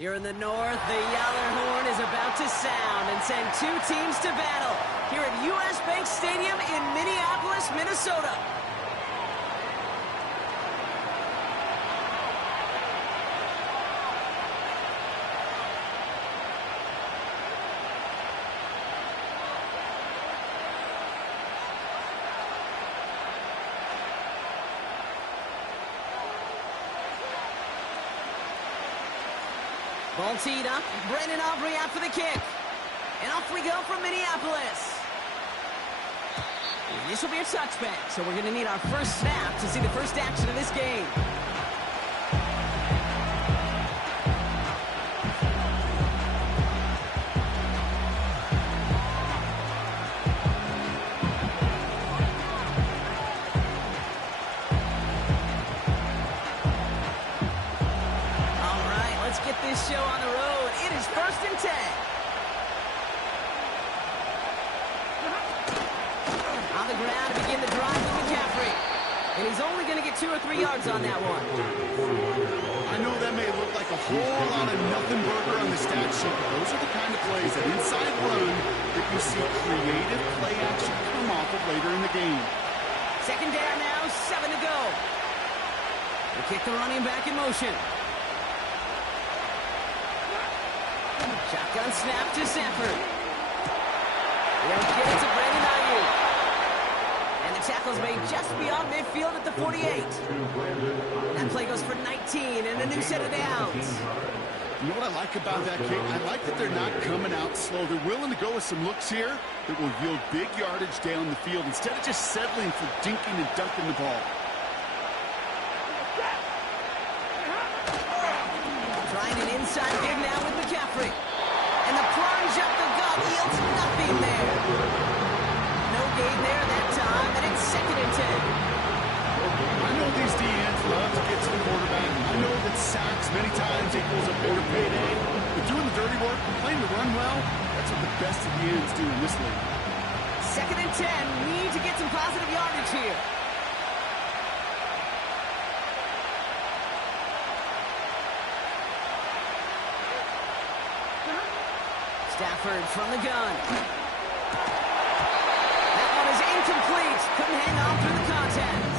Here in the north, the Yaller horn is about to sound and send two teams to battle here at U.S. Bank Stadium in Minneapolis, Minnesota. Ball teed up. Brandon Aubrey out for the kick. And off we go from Minneapolis. And this will be a touchback, so we're going to need our first snap to see the first action of this game. This show on the road. It is 1st and 10. On the ground to begin the drive with McCaffrey. And he's only going to get 2 or 3 yards on that one. I know that may look like a whole lot of nothing burger on the stat sheet, but those are the kind of plays, that inside run, that you see creative play action come off of later in the game. 2nd down now, 7 to go. They kick the running back in motion. Shotgun snap to Sanford. They'll get it to Brandon Ayuk. And the tackle's made just beyond midfield at the 48. That play goes for 19 and a new set of downs. You know what I like about that kick? I like that they're not coming out slow. They're willing to go with some looks here that will yield big yardage down the field instead of just settling for dinking and dunking the ball. Trying an inside dig now with McCaffrey. And the plunge up the gut yields nothing there. No gain there that time, and it's 2nd and 10. I know these DNs love to get to the quarterback. I know that sacks many times equals a bigger payday. But doing the dirty work, playing the run well, that's what the best of the ends do in this league. 2nd and 10. Need to get some positive yardage here. Stafford from the gun. That one is incomplete. Couldn't hang on through the contact.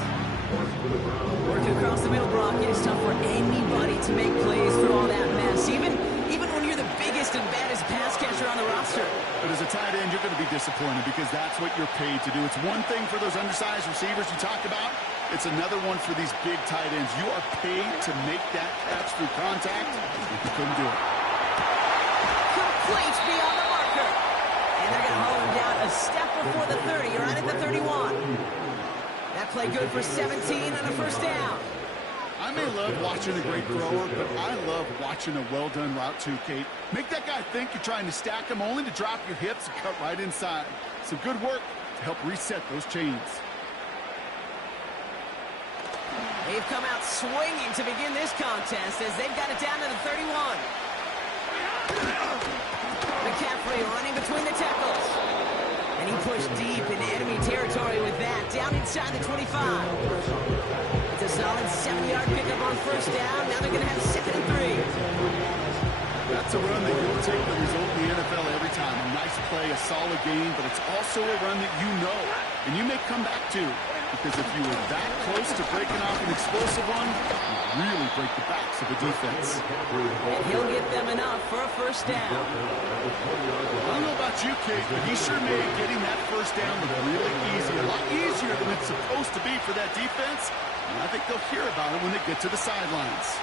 Working across the middle, Brock. It is tough for anybody to make plays through all that mess, even when you're the biggest and baddest pass catcher on the roster. But as a tight end, you're going to be disappointed because that's what you're paid to do. It's one thing for those undersized receivers you talked about. It's another one for these big tight ends. You are paid to make that catch through contact. You couldn't do it. Complete beyond the marker. And they're going to haul him down a step before the 30, right at the 31. That play good for 17 and a first down. I may love watching a great thrower, but I love watching a well-done route too, Kate. Make that guy think you're trying to stack him only to drop your hips and cut right inside. Some good work to help reset those chains. They've come out swinging to begin this contest as they've got it down to the 31. McCaffrey running between the tackles. And he pushed deep into enemy territory with that, down inside the 25. It's a solid 7-yard pickup on first down. Now they're going to have 2nd and 3. That's a run that you'll take the result in the NFL every time. A nice play, a solid game, but it's also a run that you know and you may come back to. Because if you were that close to breaking off an explosive one, you really break the backs of the defense. And he'll get them enough for a first down. I don't know about you, Kate, but he sure made getting that first down look really easy. A lot easier than it's supposed to be for that defense. And I think they'll hear about it when they get to the sidelines.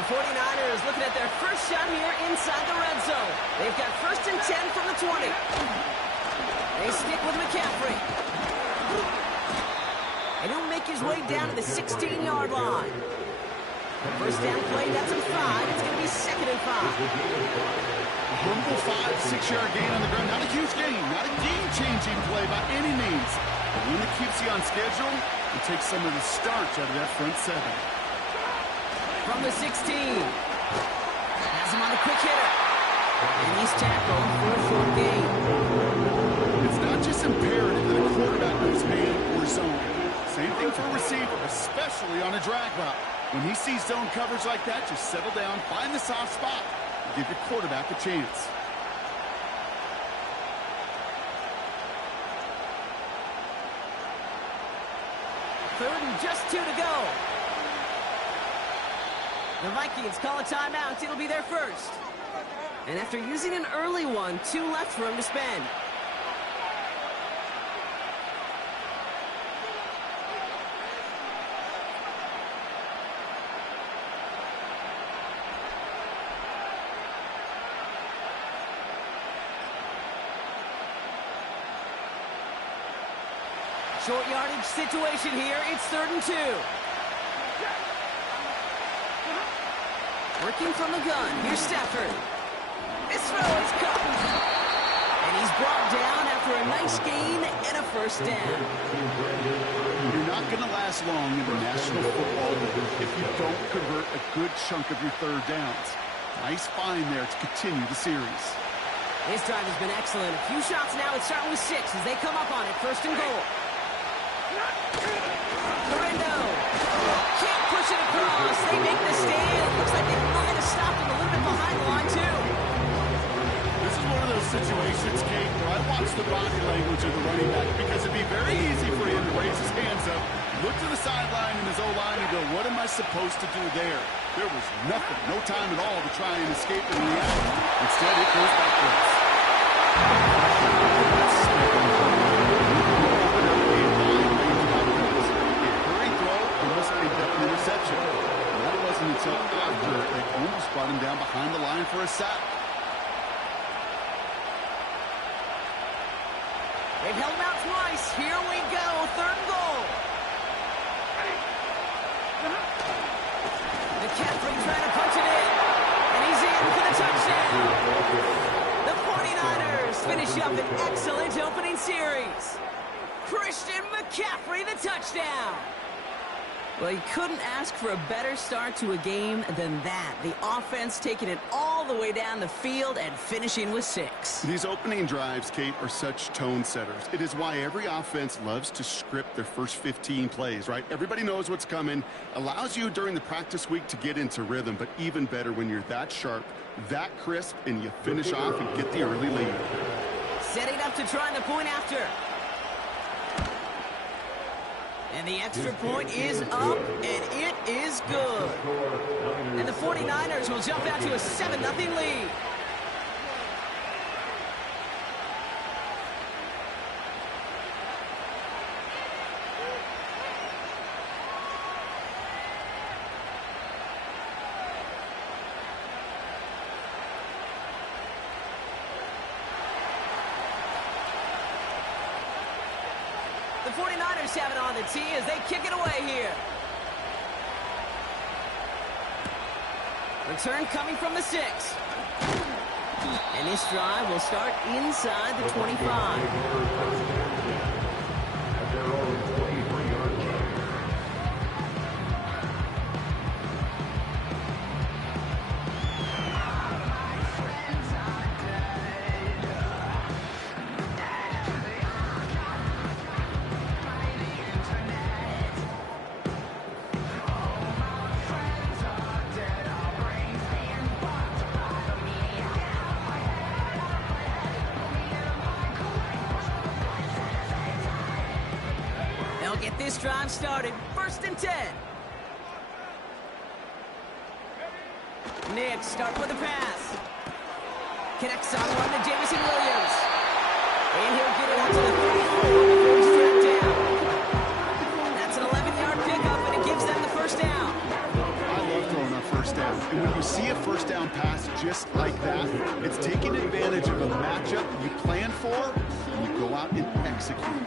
The 49ers looking at their first shot here inside the red zone. They've got 1st and 10 from the 20. They stick with McCaffrey. And he'll make his way down to the 16-yard line. First down play, that's a 5. It's going to be 2nd and 5. A humble 5-6-yard gain on the ground. Not a huge gain, not a game-changing play by any means. But one that keeps you on schedule and takes some of the starch out of that front 7. From the 16. Has him on the quick hitter. And he's tackled for a short gain. It's not just imperative that a quarterback knows man or zone. Same thing for a receiver, especially on a drag route. When he sees zone coverage like that, just settle down, find the soft spot, and give your quarterback a chance. Third and just 2 to go. The Vikings call a timeout. It'll be their first. And after using an early one, 2 left for him to spend. Short yardage situation here. It's 3rd and 2. Working from the gun. Here's Stafford. This throw is caught. And he's brought down after a nice gain and a first down. You're not going to last long in the National Football League if you don't convert a good chunk of your third downs. Nice find there to continue the series. His drive has been excellent. A few shots now. It's starting with 6 as they come up on it. 1st and goal. Correndo. Can't push it across. They make the stand. Looks like they might have stopped him a little bit behind the line, too. This is one of those situations, Kate, where I watch the body language of the running back because it'd be very easy for him to raise his hands up, look to the sideline in his O-line and go, what am I supposed to do there? There was nothing, no time at all to try and escape and react. Instead, it goes backwards. Interception. And that wasn't until after they almost brought him down behind the line for a sack. They've held him out twice. Here we go. 3rd and goal. McCaffrey trying to punch it in. And he's in for the touchdown. The 49ers finish up an excellent opening series. Christian McCaffrey, the touchdown. Well, you couldn't ask for a better start to a game than that. The offense taking it all the way down the field and finishing with 6. These opening drives, Kate, are such tone setters. It is why every offense loves to script their first 15 plays, right? Everybody knows what's coming. Allows you during the practice week to get into rhythm, but even better when you're that sharp, that crisp, and you finish off and get the early lead. Setting up to try the point after. And the extra point is up, and it is good. And the 49ers will jump out to a 7-0 lead. The 49ers have it on the tee as they kick it away here. Return coming from the 6. And this drive will start inside the 25. Get this drive started. 1st and 10. Nick start with a pass. Connects on one to Jamison Williams. And he'll get it out to the 34 before he's tracked down. That's an 11-yard pickup, and it gives them the first down. I love throwing on first down. And when you see a first down pass just like that, it's taking advantage of a matchup you plan for, and you go out and execute.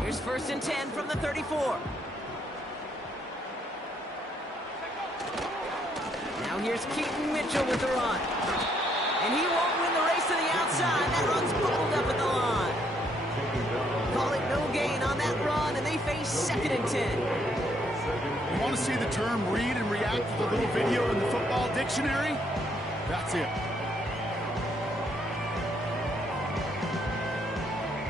Here's 1st and 10 from the 34. Now here's Keaton Mitchell with the run. And he won't win the race to the outside. That run's bubbled up at the line. Call it no gain on that run, and they face 2nd and 10. You want to see the term read and react with a little video in the football dictionary? That's it.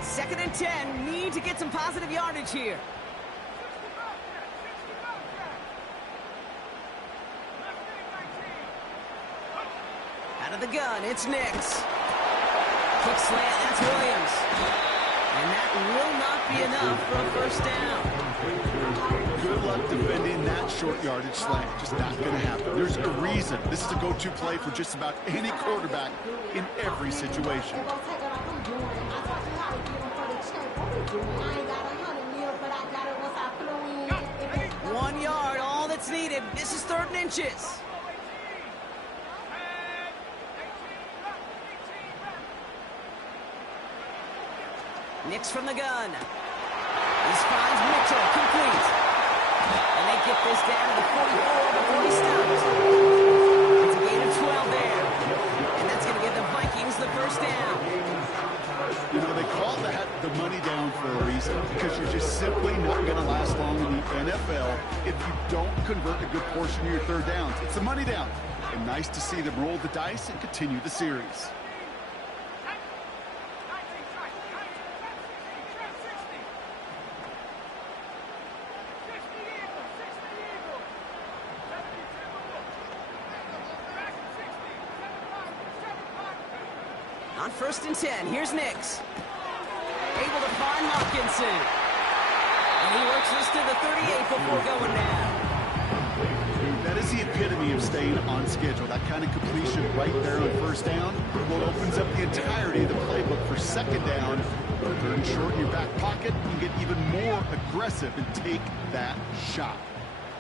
2nd and 10. Need to get some positive yardage here. Out of the gun, it's Nix. Quick slant, that's Williams. And that will not be enough for a first down. Good luck defending that short yardage slant. Just not going to happen. There's a reason. This is a go-to play for just about any quarterback in every situation. 1 yard, all that's needed. This is 3rd and inches. Nix from the gun. This finds Mitchell, complete. And they get this down to the 44 before he stops. It's a gain of 12 there. And that's going to give the Vikings the first down. You know, they call that the money down for a reason, because you're just simply not going to last long in the NFL if you don't convert a good portion of your 3rd downs. It's the money down. And nice to see them roll the dice and continue the series. On 1st and 10, here's Nix. Able to find Hawkinson. And he works this to the 38 before going down. That is the epitome of staying on schedule. That kind of completion right there on 1st down. Well, it opens up the entirety of the playbook for 2nd down. 3rd and short in your back pocket. You can get even more aggressive and take that shot.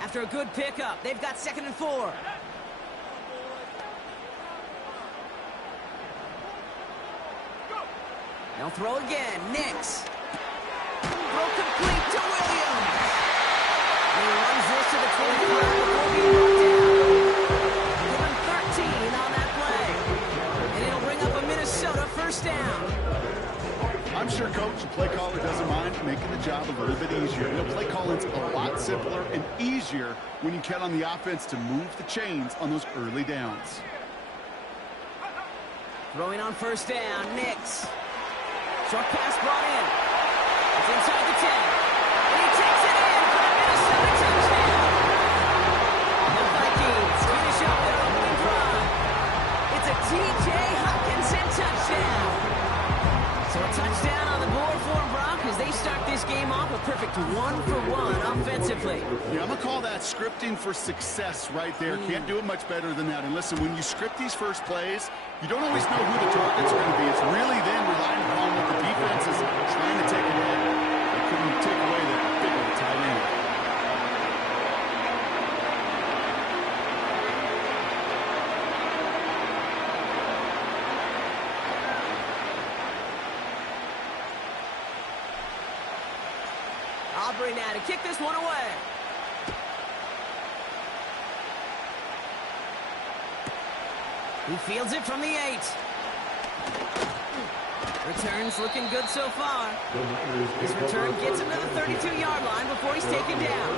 After a good pickup, they've got 2nd and 4. They'll throw again. Nix. Throw complete to Williams. And he runs this to the 25 before being brought down. Give him 13 on that play. And it'll bring up a Minnesota first down. I'm sure Coach, the play caller, doesn't mind making the job a little bit easier. You know, play calling's a lot simpler and easier when you count on the offense to move the chains on those early downs. Throwing on 1st down. Nix. Short pass brought in. It's inside the 10. And he takes it in for the Minnesota touchdown. The Vikings finish up their opening drive. It's a T.J. Hockenson touchdown. So a touchdown on the board for them, Brock, as they start this game off a perfect 1-for-1 offensively. Yeah, I'm going to call that scripting for success right there. Can't do it much better than that. And listen, when you script these first plays, you don't always know who the targets are going to be. It's really then relying upon what the defense is trying to take away. They couldn't take away that big old tight end. Aubrey now to kick this one away. He fields it from the 8. Returns looking good so far. His return gets him to the 32-yard line before he's taken down.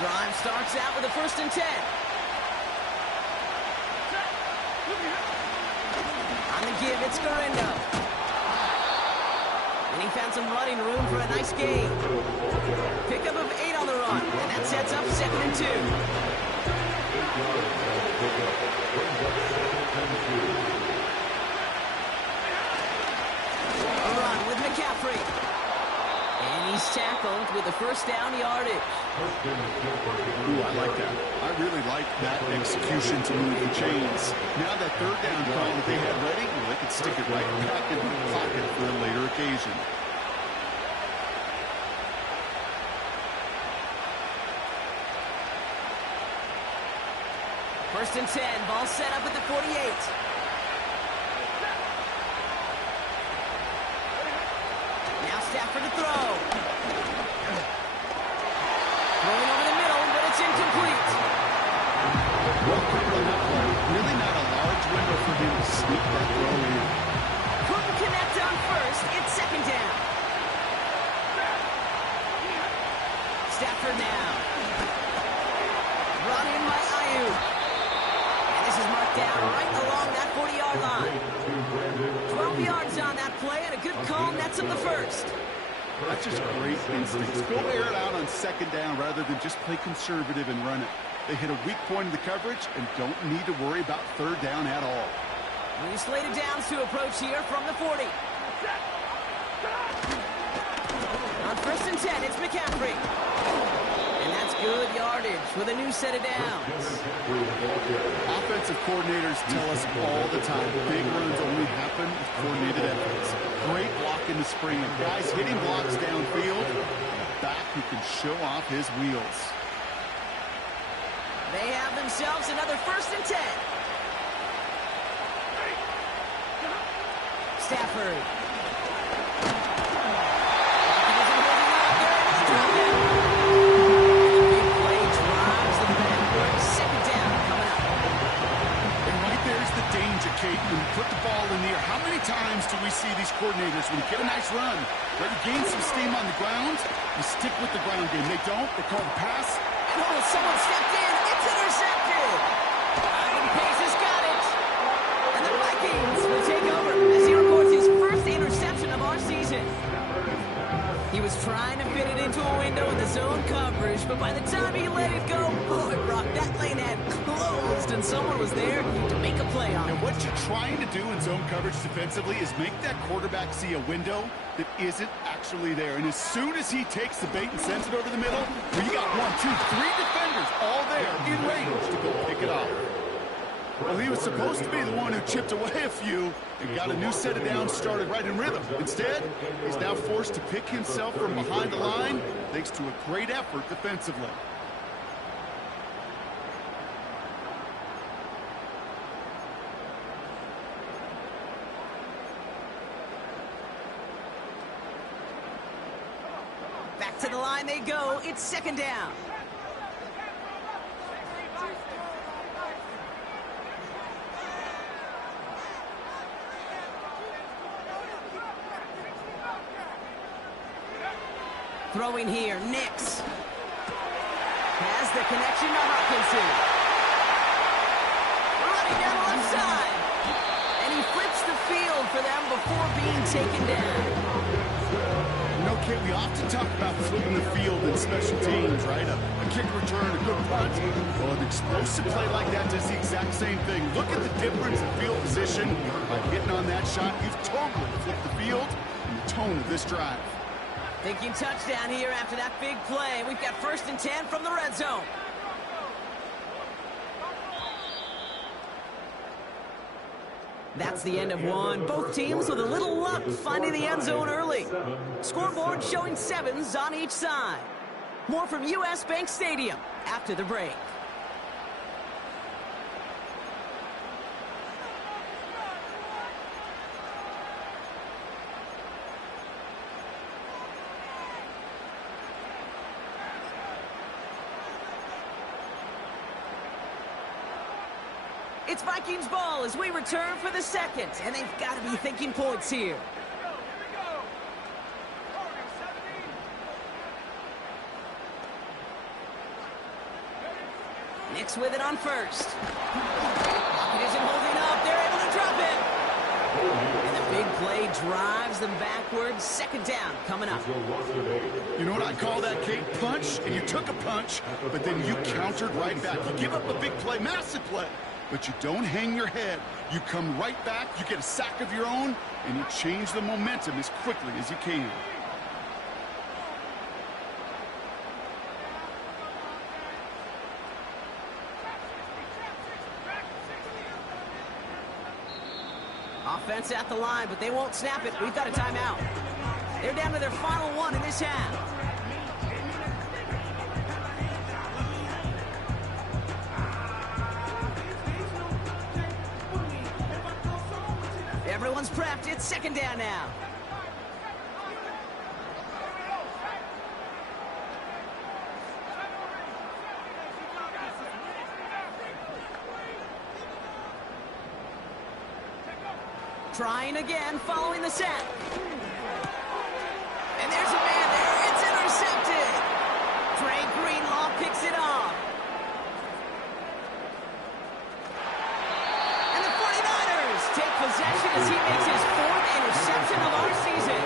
Drive starts out with a 1st and 10. On the give, it's Garindo. And he found some running room for a nice gain. Pickup of 8 on the run, and that sets up 2nd and 2. A run with McCaffrey. And he's tackled with the first down yardage. Ooh, I like that. I really like that execution to move the chains. Now that 3rd down call that they had ready, well, they could stick it right back in the pocket for a later occasion. First and 10, ball set up at the 48. Now Stafford to throw. Throwing over the middle, but it's incomplete. Well covered on that play. Really not a large window for him to sneak that throw in. Couldn't connect on first. It's second down. Stafford now. Run in by Ayuk. And this is marked down right along that 40-yard line. 12 yards on that play, and a good call nets him the first. That's just great instincts. Go air it out on second down rather than just play conservative and run it. They hit a weak point in the coverage and don't need to worry about third down at all. New slated downs to approach here from the 40. On first and 10, it's McCaffrey. And that's good yardage with a new set of downs. Offensive coordinators tell us all the time, big runs only happen with coordinated efforts. Great block in the spring. Guys hitting blocks downfield. A back who can show off his wheels. They have themselves another first and 10. Stafford. When you put the ball in the air, how many times do we see these coordinators, when you get a nice run, right, you gain some steam on the ground, you stick with the ground game. They don't. They call the pass. Oh, someone stepped in. It's intercepted. Ivan Pace has got it. And the Vikings will take over as he records his first interception of our season. He was trying to fit it into a window in the zone coverage, but by the time he let it go, boy, Brock, that lane had closed, and someone was there to make a play on it. And what you're trying to do in zone coverage defensively is make that quarterback see a window that isn't actually there. And as soon as he takes the bait and sends it over the middle, well, you got 1, 2, 3 defenders all there in range to go pick it off. Well, he was supposed to be the one who chipped away a few and got a new set of downs started right in rhythm. Instead, he's now forced to pick himself from behind the line thanks to a great effort defensively. Back to the line they go. It's second down. Throwing here, Nix. Has the connection to Hawkinson. Running down the left side. And he flips the field for them before being taken down. You know, Kate, we often talk about flipping the field in special teams, right? A kick return, a good punt. Well, an explosive play like that does the exact same thing. Look at the difference in field position. By hitting on that shot, you've totally flipped the field and the tone of this drive. Thinking touchdown here after that big play. We've got first and 10 from the red zone. That's the end of one. Both teams with a little luck finding the end zone early. Scoreboard showing 7s on each side. More from US Bank Stadium after the break. It's Vikings ball as we return for the second, and they've got to be thinking points here. Nix with it on first. It isn't holding up. They're able to drop it. And the big play drives them backwards. Second down coming up. You know what I call that, Kate? Punch, and you took a punch, but then you countered right back. You give up a big play, massive play. But you don't hang your head. You come right back, you get a sack of your own, and you change the momentum as quickly as you can. Offense at the line, but they won't snap it. We've got a timeout. They're down to their final one in this half. Everyone's prepped. It's second down now. Trying again, following the sack. And there's a man there. It's intercepted. Dre Greenlaw picks it off. And the 49ers take possession as he makes his 4th interception of our season.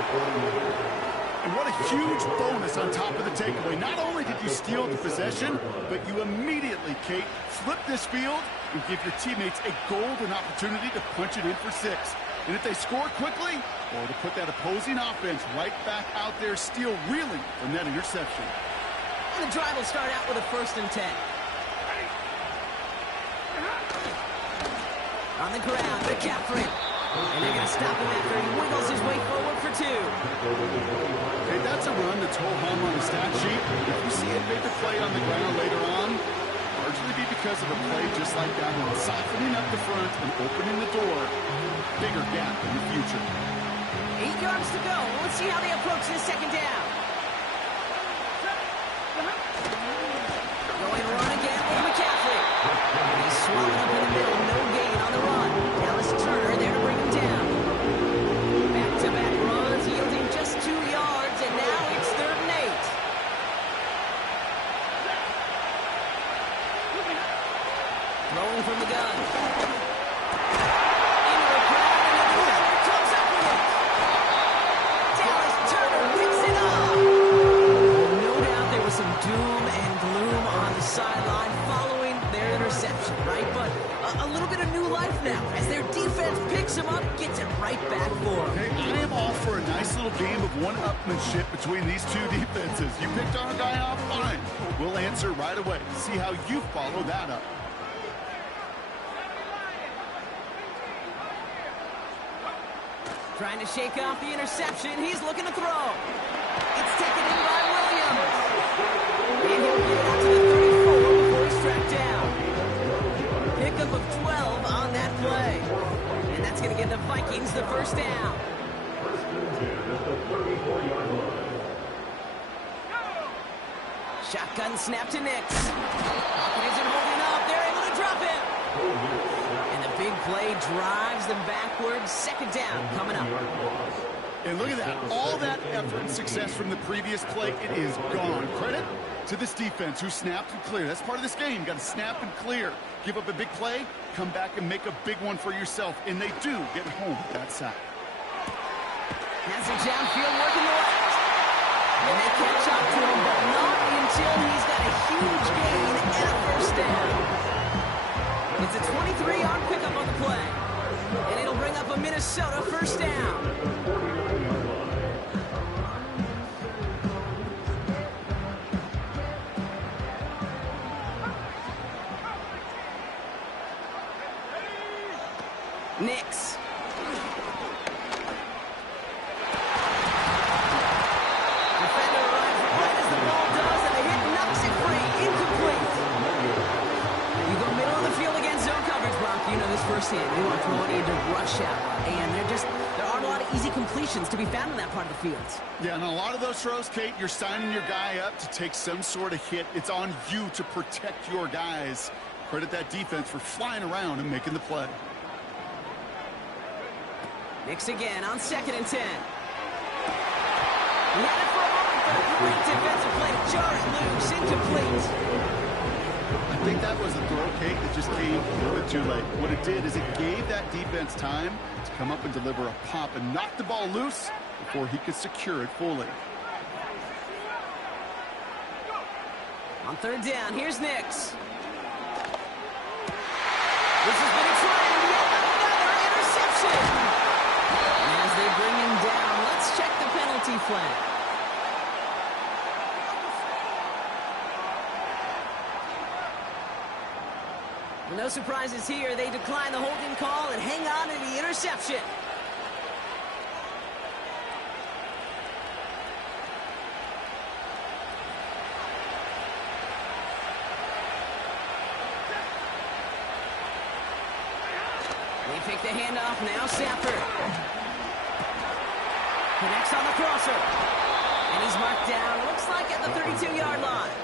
And what a huge bonus on top of the takeaway. Not only did you steal the possession, but you immediately, Kate, flip this field and give your teammates a golden opportunity to punch it in for 6. And if they score quickly, or to put that opposing offense right back out there, still reeling from that interception. And the drive will start out with a 1st and 10. On the ground, McCaffrey. And they're going to stop him after he wiggles his way forward for 2. Okay, that's a run that's ho-hum on the stat sheet. If you see a bigger play on the ground later on, largely be because of a play just like that one, softening up the front and opening the door. Bigger gap in the future. 8 yards to go. Let's see how they approach this 2nd down. Going run again with McCaffrey. He's swallowed up in the middle. No gain on the run. Dallas Turner there to bring him down. Back-to-back runs yielding just 2 yards, and now it's 3rd and 8. Throwing from the gun. Into the crowd, and the defender comes up with it. Dallas Turner picks it up. No doubt there was some doom and gloom on the sideline following their interception, right? But a little bit of new life now as their defense picks him up, gets it right back for him. Hey, I am all for a nice little game of one-upmanship between these two defenses. You picked our guy off, fine. We'll answer right away. See how you follow that up. Trying to shake off the interception. He's looking to throw. It's taken in by Williams. And he'll get it out to the 34 before he's tracked down. Pickup of 12 on that play. And that's going to give the Vikings the 1st down. Shotgun snap to Nix. Hopkins isn't holding up. They're able to drop him. And the big play drives them backwards. 2nd down coming up. And look at that. All that effort and success from the previous play, it is gone. Credit to this defense who snapped and cleared. That's part of this game. You got to snap and clear. Give up a big play, come back and make a big one for yourself. And they do get home with that sack. Has it downfield working the left. And they catch up to him, but not until he's got a huge gain and a 1st down. It's a 23-yard pickup on the play. And it'll bring up a Minnesota 1st down. Nix. Defender arrives right as the ball does, and the hit knocks it free. Incomplete. You go middle of the field against zone coverage, Brock. You know this firsthand. You are throwing into rush out. And there aren't a lot of easy completions to be found in that part of the field. Yeah, and a lot of those throws, Kate, you're signing your guy up to take some sort of hit. It's on you to protect your guys. Credit that defense for flying around and making the play. Nix again on 2nd and 10. He had it for a moment, but a great defensive play to jar it loose, incomplete. I think that was a throw, Kate, that just came a little bit too late. What it did is it gave that defense time to come up and deliver a pop and knock the ball loose before he could secure it fully. On 3rd down, here's Nix. This has been a trend, yet another interception. And as they bring him down, let's check the penalty flag. Well, no surprises here. They decline the holding call and hang on to the interception. They pick the handoff now. Safford connects on the crosser, and he's marked down. Looks like at the 32-yard line.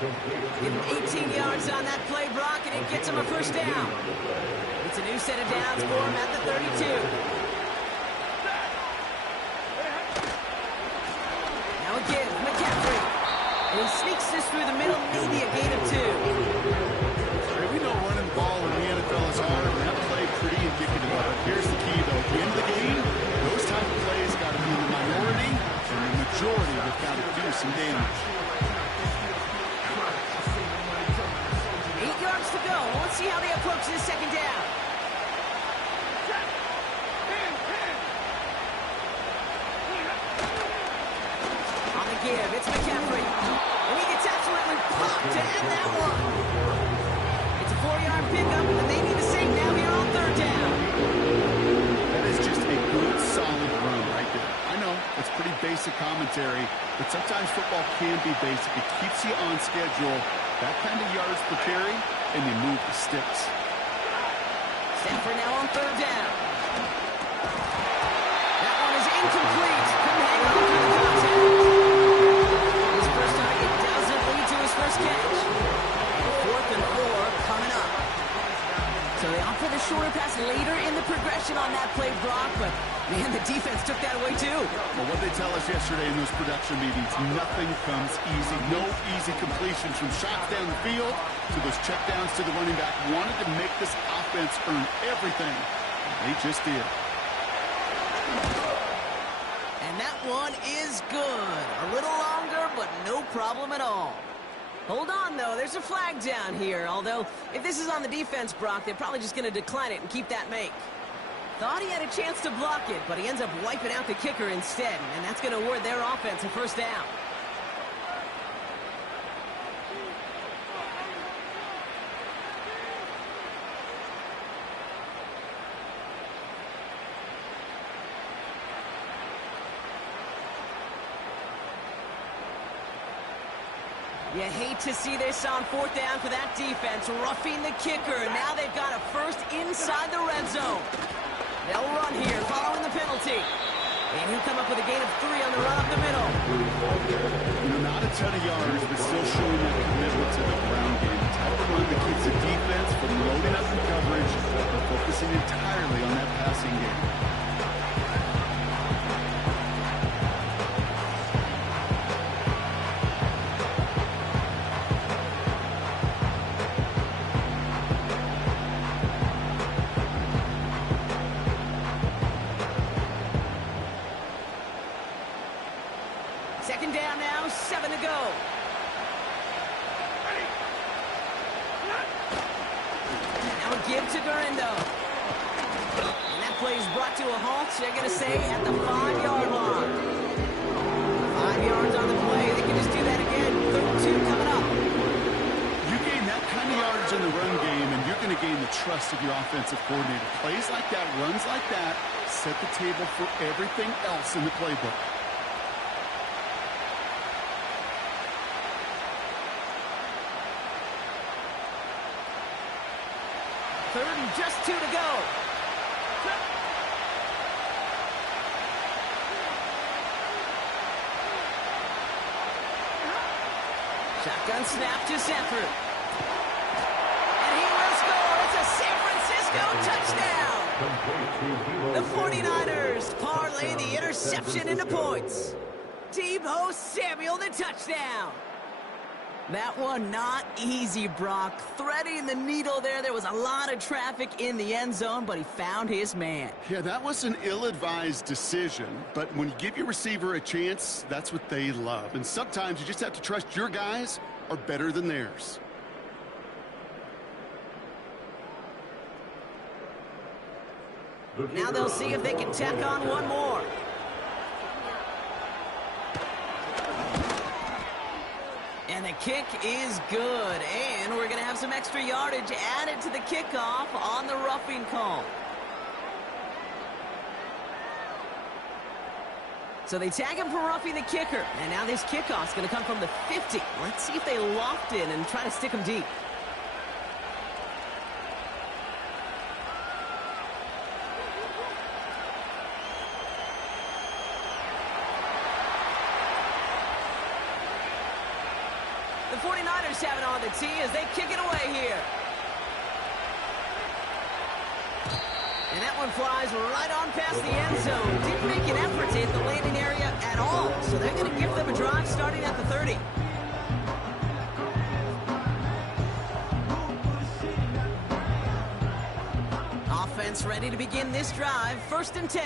Give him 18 yards on that play, Brock, and it gets him a 1st down. It's a new set of downs for him at the 32. And he sneaks this through the middle, maybe a gain of 2. We know running the ball in the NFL is hard, and that play pretty indicative of it. Here's the key, though. At the end of the game, those type of plays got to be in the minority, and the majority have got to do some damage. 8 yards to go. Let's see how they approach this second down. On the give, it's McCaffrey. And he gets absolutely popped to end that one. It's a 4-yard pickup, and they need to save now here on 3rd down. That is just a good, solid run right there. I know, it's pretty basic commentary, but sometimes football can be basic. It keeps you on schedule. That kind of yards per carry, and you move the sticks. Stafford now on 3rd down. That one is incomplete. Couldn't hang on through the contact. His first target doesn't lead to his first catch. 4th and 4 coming up. So they opt for the shorter pass later in the progression on that play, Brock, but man, the defense took that away too. Well, what they tell us yesterday in those production meetings, nothing comes easy. No easy completions from shots down the field to those checkdowns to the running back. Wanted to make this offense earn everything. They just did. And that one is good. A little longer, but no problem at all. Hold on, though. There's a flag down here. Although, if this is on the defense, Brock, they're probably just going to decline it and keep that make. Thought he had a chance to block it, but he ends up wiping out the kicker instead, and that's going to award their offense a first down. You hate to see this on 4th down for that defense, roughing the kicker. Now they've got a first inside the red zone. They'll run here, following the penalty. And he'll come up with a gain of 3 on the run up the middle. Not a ton of yards, but still showing that commitment to the ground game. The type of run that keeps the defense from loading up in coverage and focusing entirely on that passing game. Second down now, 7 to go. Now a give to Garindo. And that play is brought to a halt, they're going to say, at the 5-yard line. 5 yards on the play. They can just do that again. 3rd 2 coming up. You gain that kind of yards in the run game, and you're going to gain the trust of your offensive coordinator. Plays like that, runs like that, set the table for everything else in the playbook. Third and just 2 to go. Shotgun snap to Sanford. And he will score. It's a San Francisco touchdown. The 49ers parlay the interception into points. Deebo Samuel, the touchdown. That one not easy, Brock. Threading the needle there. There was a lot of traffic in the end zone, but he found his man. Yeah, that was an ill-advised decision, but when you give your receiver a chance, that's what they love. And sometimes you just have to trust your guys are better than theirs. Now they'll see if they can tack on one more. And the kick is good. And we're going to have some extra yardage added to the kickoff on the roughing call. So they tag him for roughing the kicker. And now this kickoff's going to come from the 50. Let's see if they loft in and try to stick him deep. The 49ers have it on the tee as they kick it away here. And that one flies right on past the end zone. Didn't make an effort to hit the landing area at all. So they're going to give them a drive starting at the 30. Defense ready to begin this drive. 1st and 10.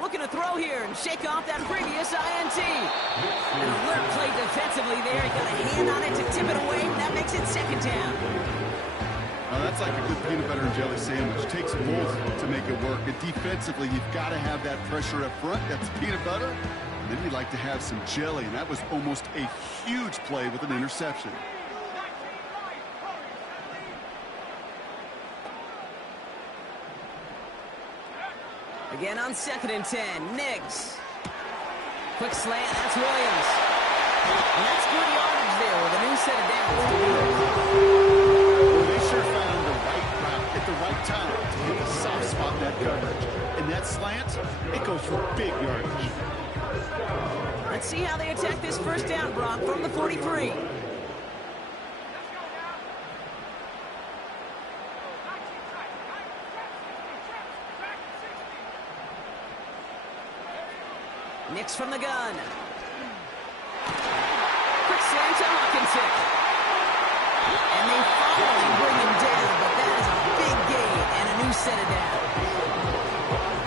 Looking to throw here and shake off that previous INT. An alert play defensively there. He got a hand on it to tip it away, and that makes it 2nd down. Well, that's like a good peanut butter and jelly sandwich. Takes both to make it work. And defensively, you've got to have that pressure up front. That's peanut butter. And then you'd like to have some jelly. And that was almost a huge play with an interception. Again on 2nd and 10. Nix. Quick slant. That's Williams. And that's good yardage there with a new set of downs. They sure found the right route at the right time to hit the soft spot in that coverage. And that slant, it goes for big yardage. Let's see how they attack this 1st down, Brock, from the 43. Nix from the gun. Quick slant to Hawkinson. And they finally bring him down, but that is a big gain and a new set of downs.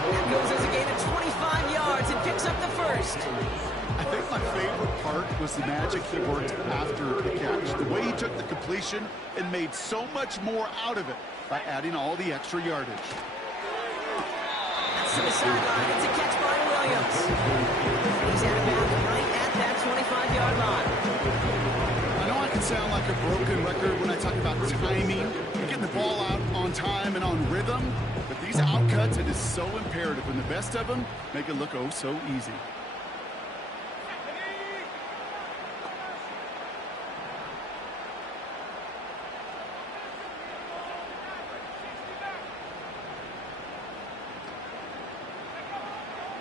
That goes as a gain of 25 yards and picks up the 1st. I think my favorite part was the magic he worked after the catch. The way he took the completion and made so much more out of it by adding all the extra yardage. That's to the sideline. It's a catch by Williams. He's out of bounds right at that 25-yard line. I know I can sound like a broken record when I talk about timing, getting the ball out on time and on rhythm, but these outcuts, it is so imperative, and the best of them make it look oh so easy.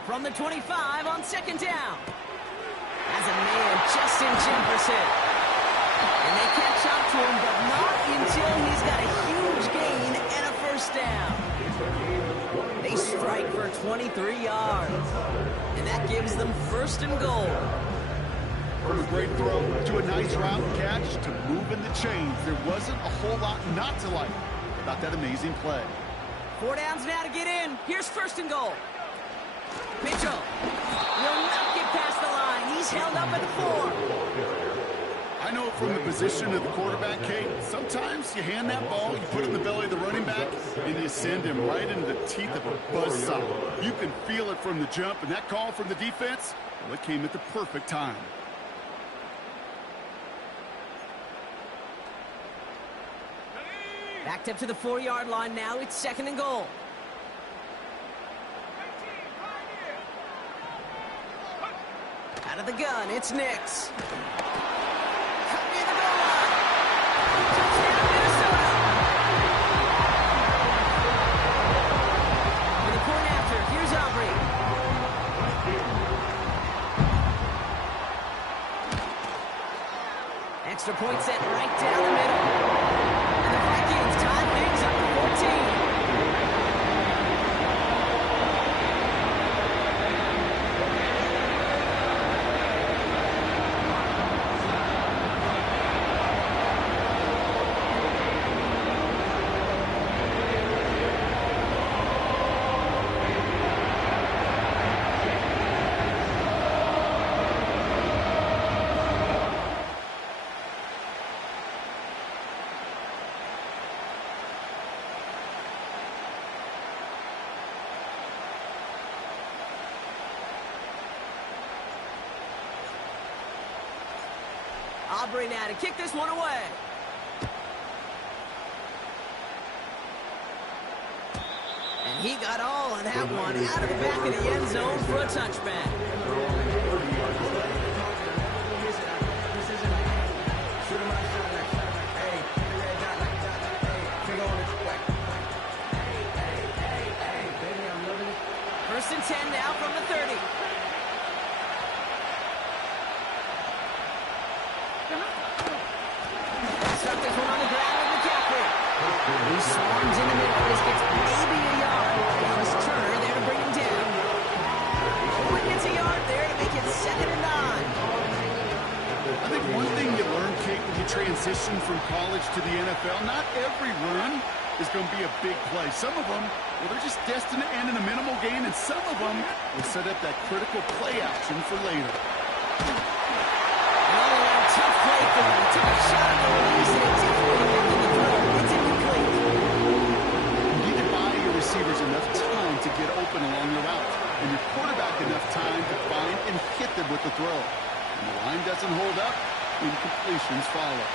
From the 25 on 2nd down. As a man just in Jefferson. And they catch up to him, but not until he's got a huge gain and a 1st down. They strike for 23 yards. And that gives them 1st and goal. From a great throw to a nice route catch to moving the chains, there wasn't a whole lot not to like about that amazing play. 4 downs now to get in. Here's 1st and goal. Mitchell will not get past the line. He's held up at the 4. I know from the position of the quarterback, Kate, sometimes you hand that ball, you put it in the belly of the running back, and you send him right into the teeth of a buzzsaw. You can feel it from the jump, and that call from the defense, well, it came at the perfect time. Backed up to the 4-yard line now. It's 2nd and goal. Out of the gun, it's Nix. Cut near the goal line. Touchdown, Minnesota. For the point after, here's Aubrey. Extra point set right down the middle. And the Vikings tie things up to 14. Aubrey now to kick this one away. And he got all of that one out of the back of the end zone for a touchback. First and 10 now from the 30. Stuck this one on the ground with McCaffrey. He swarms in the middle. This gets maybe a yard. It's Turner there to bring him down. One gets a yard there to make it 2nd and 9. I think one thing you learn, Kate, when you transition from college to the NFL, not every run is going to be a big play. Some of them, well, they're just destined to end in a minimal gain, and some of them will set up that critical play action for later. Tough play for him. He took a shot on the release, and it definitely affected the throw. It's incomplete. You need to buy your receivers enough time to get open along the route, and your quarterback enough time to find and hit them with the throw. When the line doesn't hold up, incompletions follow.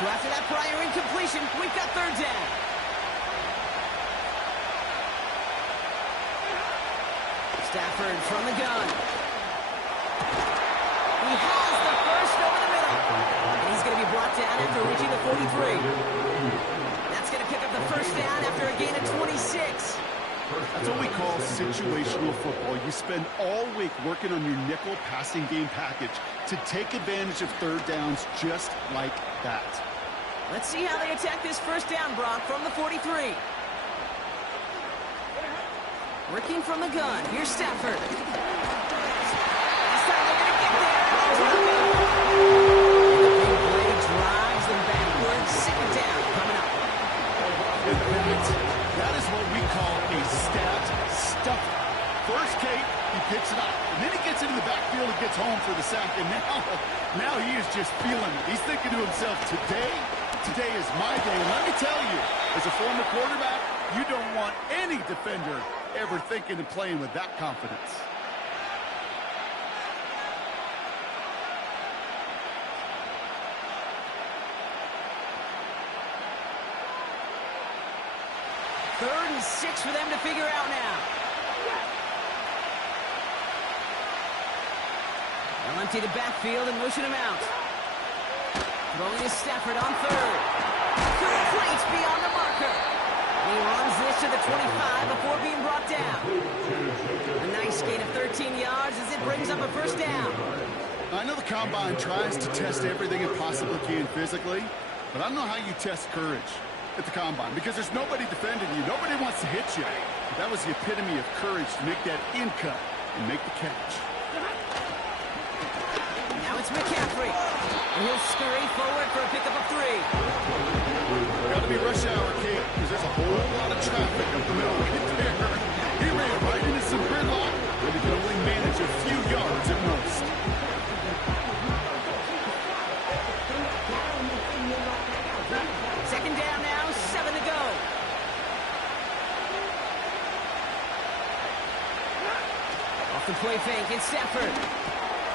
So after that prior incompletion, we've got third down. Stafford from the gun. He has the first over the middle. And he's going to be brought down after reaching the 43. That's going to pick up the first down after a gain of 26. That's what we call situational football. You spend all week working on your nickel passing game package to take advantage of third downs just like that. Let's see how they attack this first down, Brock, from the 43. Working from the gun. Here's Stafford. This time they're going to get there. The big play drives them backwards. Second down coming up. That is what we call a stat stuffer. First, Kate, he picks it up, and then he gets into the backfield and gets home for the sack, and now he is just feeling it. He's thinking to himself, today is my day. And let me tell you, as a former quarterback, you don't want any defender ever thinking and playing with that confidence. Third and 6 for them to figure out now. They'll empty the backfield and motion him out. Throwing is Stafford on third. Complete beyond the marker. He runs this to the 25 before being brought down. A nice gain of 13 yards as it brings up a first down. I know the Combine tries to test everything it possibly can physically, but I don't know how you test courage at the Combine, because there's nobody defending you. Nobody wants to hit you. But that was the epitome of courage to make that in cut and make the catch. Now it's McCaffrey. And he'll scurry forward for a pickup of 3. Got to be rush hour, Kate, because there's a whole lot of traffic up the middle right there. He ran right into some gridlock, but he can only manage a few yards at most. Second down now, 7 to go. Off the play fake, it's Stafford.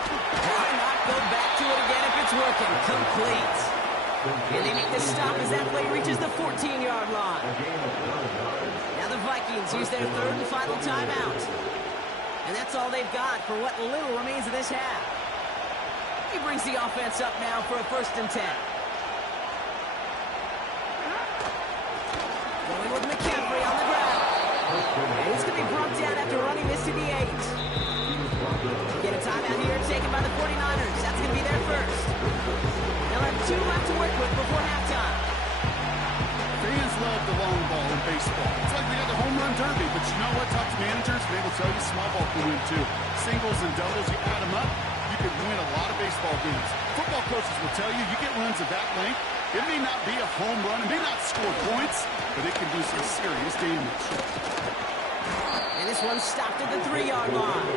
Why not go back to it again if it's working? Complete. And they make the stop as that play reaches the 14-yard line. Now the Vikings use their third and final timeout. And that's all they've got for what little remains of this half. He brings the offense up now for a 1st and 10. Going with McCaffrey on the ground. And he's going to be brought down after running this to the 8. Get a timeout here taken by the 49ers. That's going to be their first. They'll have 2 left to work with before halftime. Fans love the long ball in baseball. It's like they got the home run derby, but you know what? Talk to managers, they will tell you small ball can win too. Singles and doubles, you add them up, you can win a lot of baseball games. Football coaches will tell you, you get runs of that length, it may not be a home run, it may not score points, but it can do some serious damage. And this one's stopped at the 3-yard line.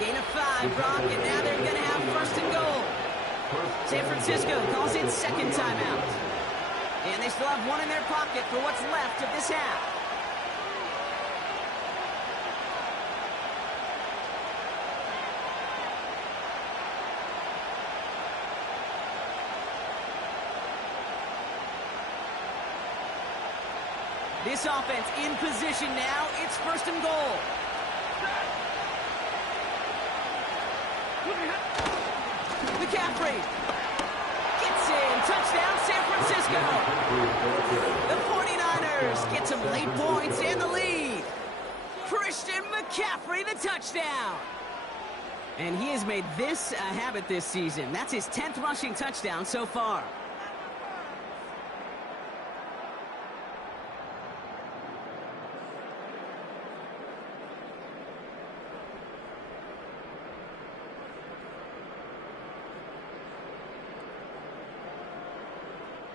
Gain of 5, Brock, and now they're going to have 1st and goal. San Francisco calls it second timeout. And they still have 1 in their pocket for what's left of this half. This offense in position now. It's 1st and goal. McCaffrey gets in. Touchdown, San Francisco. The 49ers get some late points and the lead. Christian McCaffrey, the touchdown. And he has made this a habit this season. That's his 10th rushing touchdown so far.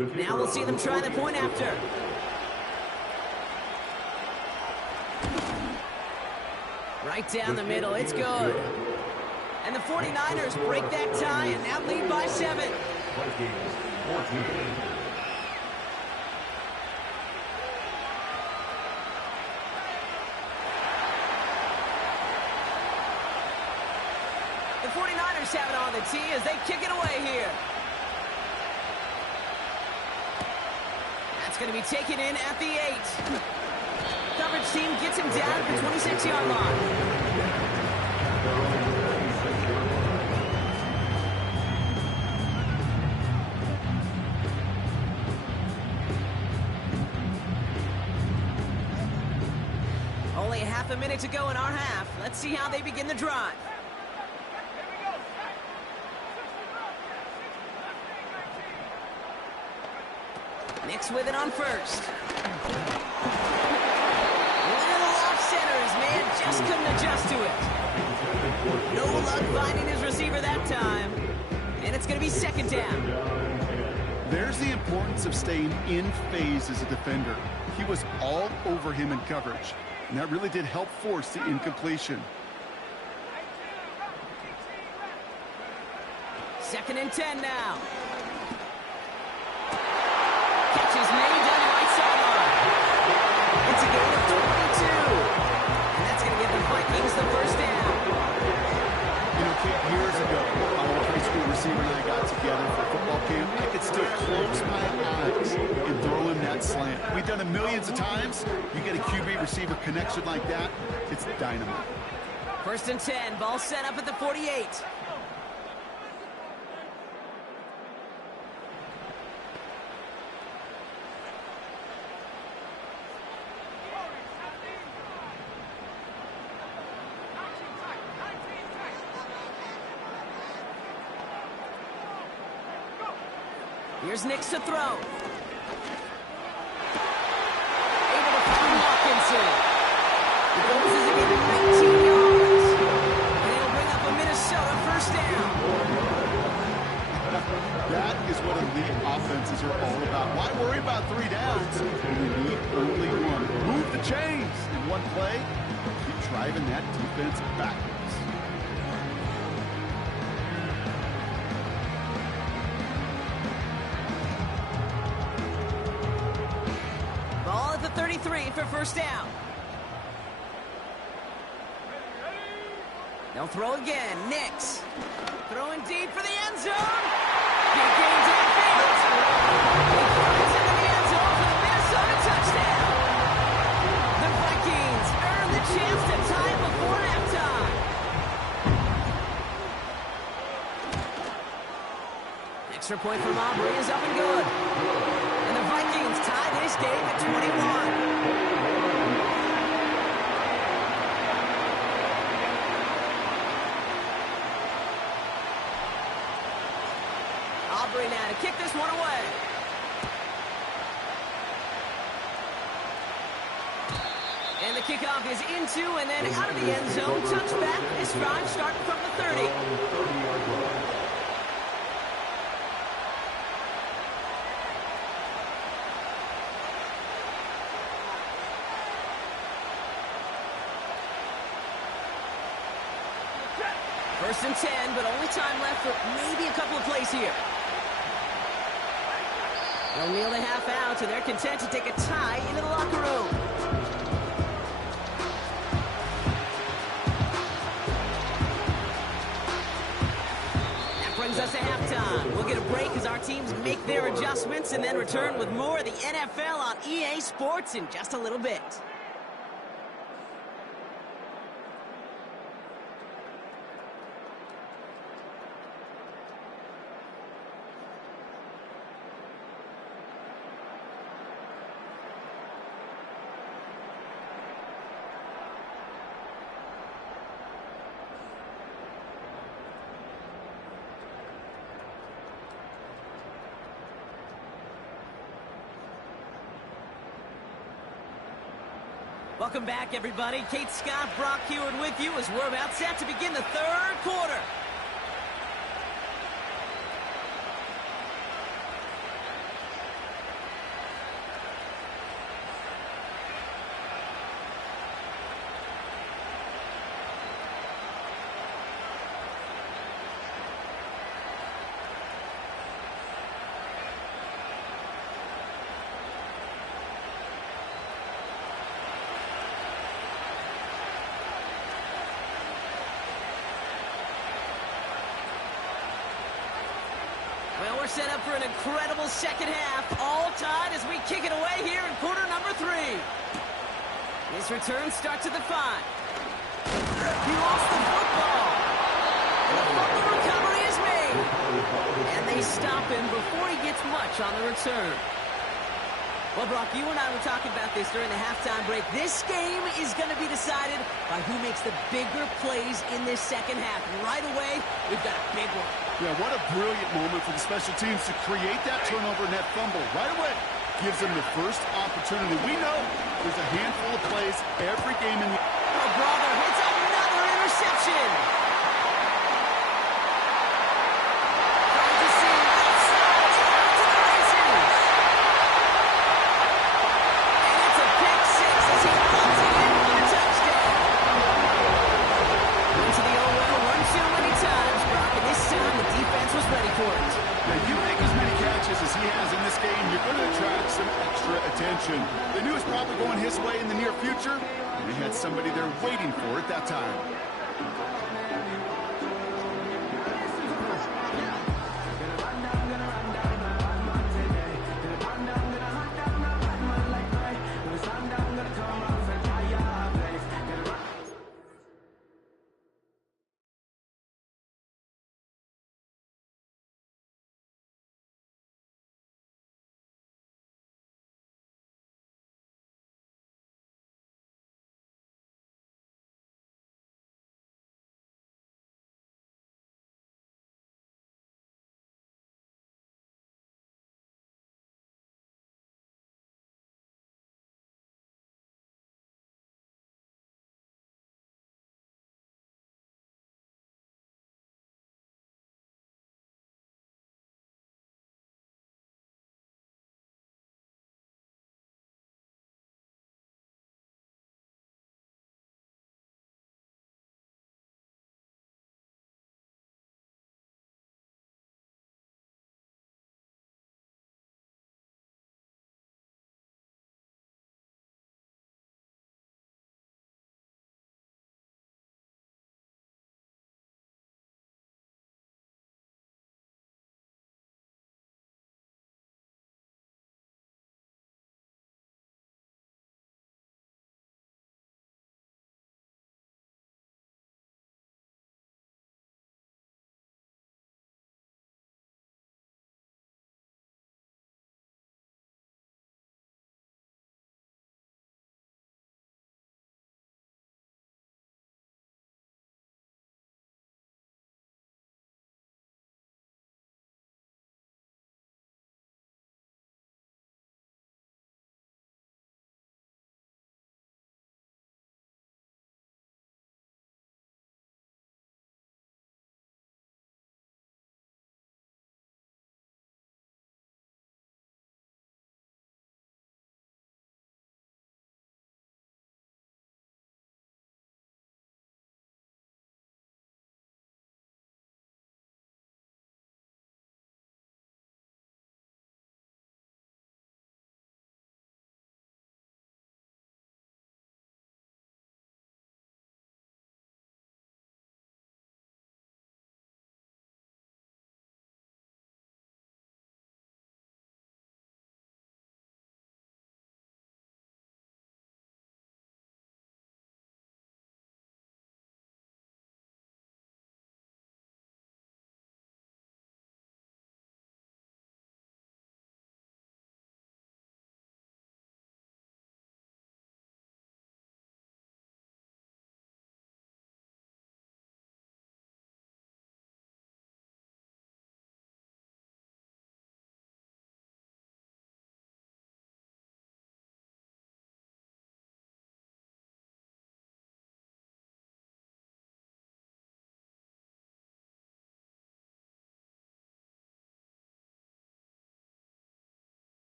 Now we'll see them try the point after. Right down the middle, it's good. And the 49ers break that tie and now lead by 7. The 49ers have it on the tee as they kick it away here. That's going to be taken in at the 8. Coverage team gets him down at the 26-yard line. Only half a minute to go in our half. Let's see how they begin the drive. Nix with it on first. Little off center. His man just couldn't adjust to it. No luck finding his receiver that time. And it's going to be second down. There's the importance of staying in phase as a defender. He was all over him in coverage. And that really did help force the incompletion. Second and 10 now. Catch is made down the right sideline. It's a gain of 22. And that's going to give the Vikings the first down. You know, Kate, years ago, our high school receiver and I got together for football camp. I could still close my eyes and throw him that slant. We've done it millions of times. You get a QB receiver connection like that, it's dynamite. First and 10, ball set up at the 48. Here's Nix to throw. Able to find Watkinson. He goes as a gain of 19 yards. And it'll bring up a Minnesota first down. That is what elite offenses are all about. Why worry about 3 downs when you need only 1? Move the chains in one play. Keep driving that defense backwards. Ball at the 33 for first down. They'll throw again. Nix. Throwing deep for the end zone. Big gain downfield. He flies into the end zone for the Minnesota touchdown. The Vikings earn the chance to tie it before halftime. Extra point from Aubrey is up and good. And the Vikings tie this game at 21. Aubrey now to kick this one away. And the kickoff is into and then out of the end zone. Touchback. This drive starting from the 30. First and 10, but only time left for maybe a couple of plays here. They'll kneel the half out, and they're content to take a tie into the locker room. That brings us to halftime. We'll get a break as our teams make their adjustments and then return with more of the NFL on EA Sports in just a little bit. Welcome back, everybody. Kate Scott, Brock Heward with you as we're about set to begin the third quarter. Well, we're set up for an incredible second half. All tied as we kick it away here in quarter number 3. His return starts at the 5. He lost the football. And the fumble recovery is made. And they stop him before he gets much on the return. Well, Brock, you and I were talking about this during the halftime break. This game is going to be decided by who makes the bigger plays in this second half. Right away, we've got a big one. Yeah, what a brilliant moment for the special teams to create that turnover and that fumble right away. Gives them the first opportunity. We know there's a handful of plays every game in the... Oh, brother, it's another interception. As he has in this game, you're going to attract some extra attention. They knew it was probably going his way in the near future, and they had somebody there waiting for it that time.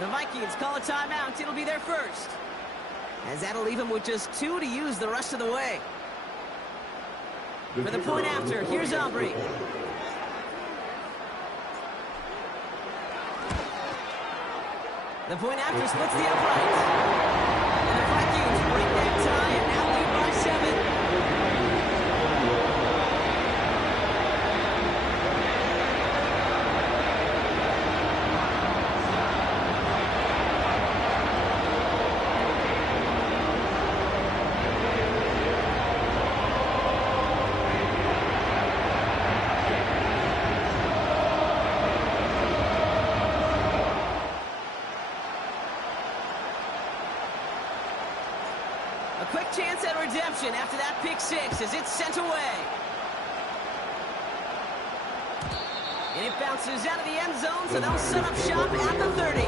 The Vikings call a timeout. It'll be their first, as that'll leave them with just 2 to use the rest of the way. For the point after, here's Aubrey. The point after splits the upright. And the Vikings break that tie and now lead by 7. A quick chance at redemption after that pick six as it's sent away. And it bounces out of the end zone, so they'll set up shop at the 30.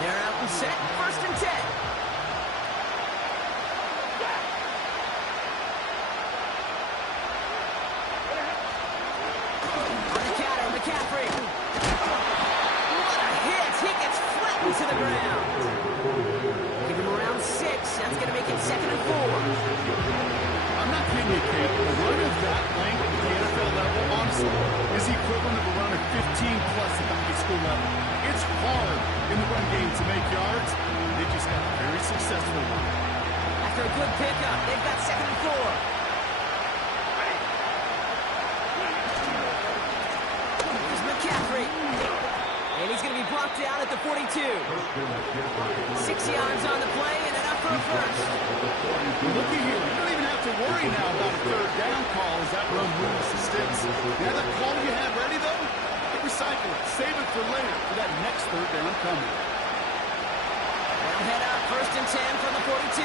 They're out and set, 1st and 10. On the counter, McCaffrey. What a hit! He gets flattened to the ground. Give him around 6. That's going to make it 2nd and 4. I'm not kidding you, Kate. A run of that length at the NFL level, honestly, is the equivalent of a run of 15-plus at the high school level. It's hard in the run game to make yards. They just got a very successful one. After a good pickup, they've got 2nd and 4. Here's McCaffrey. And he's going to be blocked down at the 42. 6 yards on the play and enough for a first. Looky here. You don't even have to worry now about a 3rd down call as that run moves the sticks. You have that call you had ready, though? Recycle it. Save it for later for that next 3rd down coming. They'll head up 1st and 10 from the 42.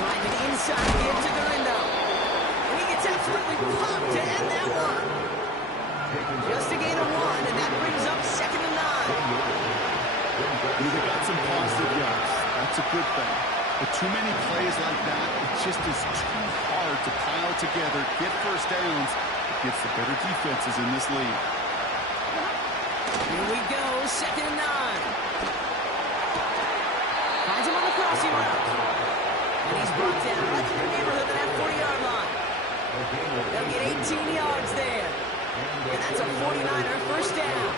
Find an inside give to Garindo. And he gets absolutely pumped to end that one. Just a gain of 1, and that brings up 2nd and 9. They got some positive yards. That's a good thing. But too many plays like that, it just is too hard to pile together, get 1st downs against the better defenses in this league. Here we go, 2nd and 9. Finds him on the crossing route. And he's brought down right in the neighborhood of that 40-yard line. They'll get 18 yards there. And that's a 49er 1st down.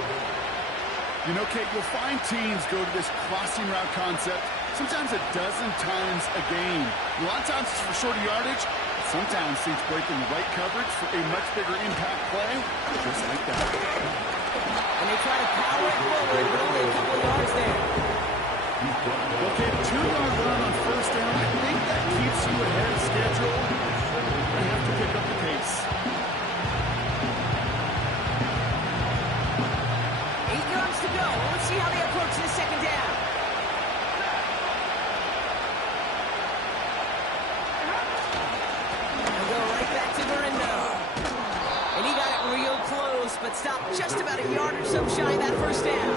You know, Kate, you'll find teams go to this crossing route concept sometimes a dozen times a game. A lot of times it's for shorter yardage. Sometimes teams breaking the right coverage for a much bigger impact play, just like that. And they try to power it forward, but only a couple yards there. Okay, 2-yard run on 1st down. I think that keeps you ahead of schedule. They have to pick up the pace. 8 yards to go. Let's see how they approach this 2nd down. They'll go right back to Garindo. And he got it real close, but stopped just about a yard or so shy of that 1st down.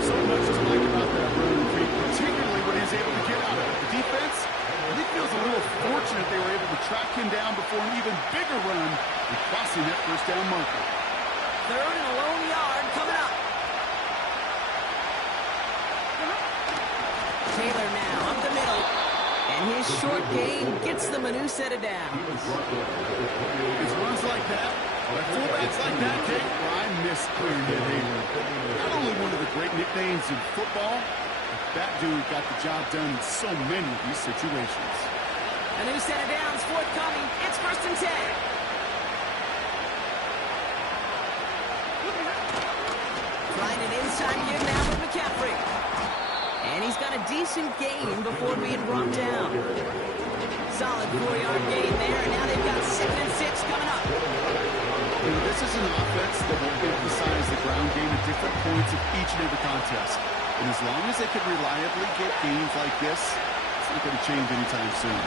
So much to like about that run, particularly when he's able to get out of it. The defense, he feels a little fortunate they were able to track him down before an even bigger run and crossing that 1st down marker. 3rd and a lone yard coming up. Taylor now up the middle. And his short gain gets them a new set of downs. It's runs like that, but fullbacks like that, Kate, well, I miss clearing that Hayward. Not only one of the great nicknames in football, but that dude got the job done in so many of these situations. A new set of downs forthcoming. It's 1st and 10. Trying an inside give now with McCaffrey. And he's got a decent gain before being brought down. Solid 4-yard gain there, and now they've got 2nd and 6 coming up. You know, this is an offense that will emphasize the ground game at different points of each and every contest. And as long as they can reliably get gains like this, it's not going to change anytime soon.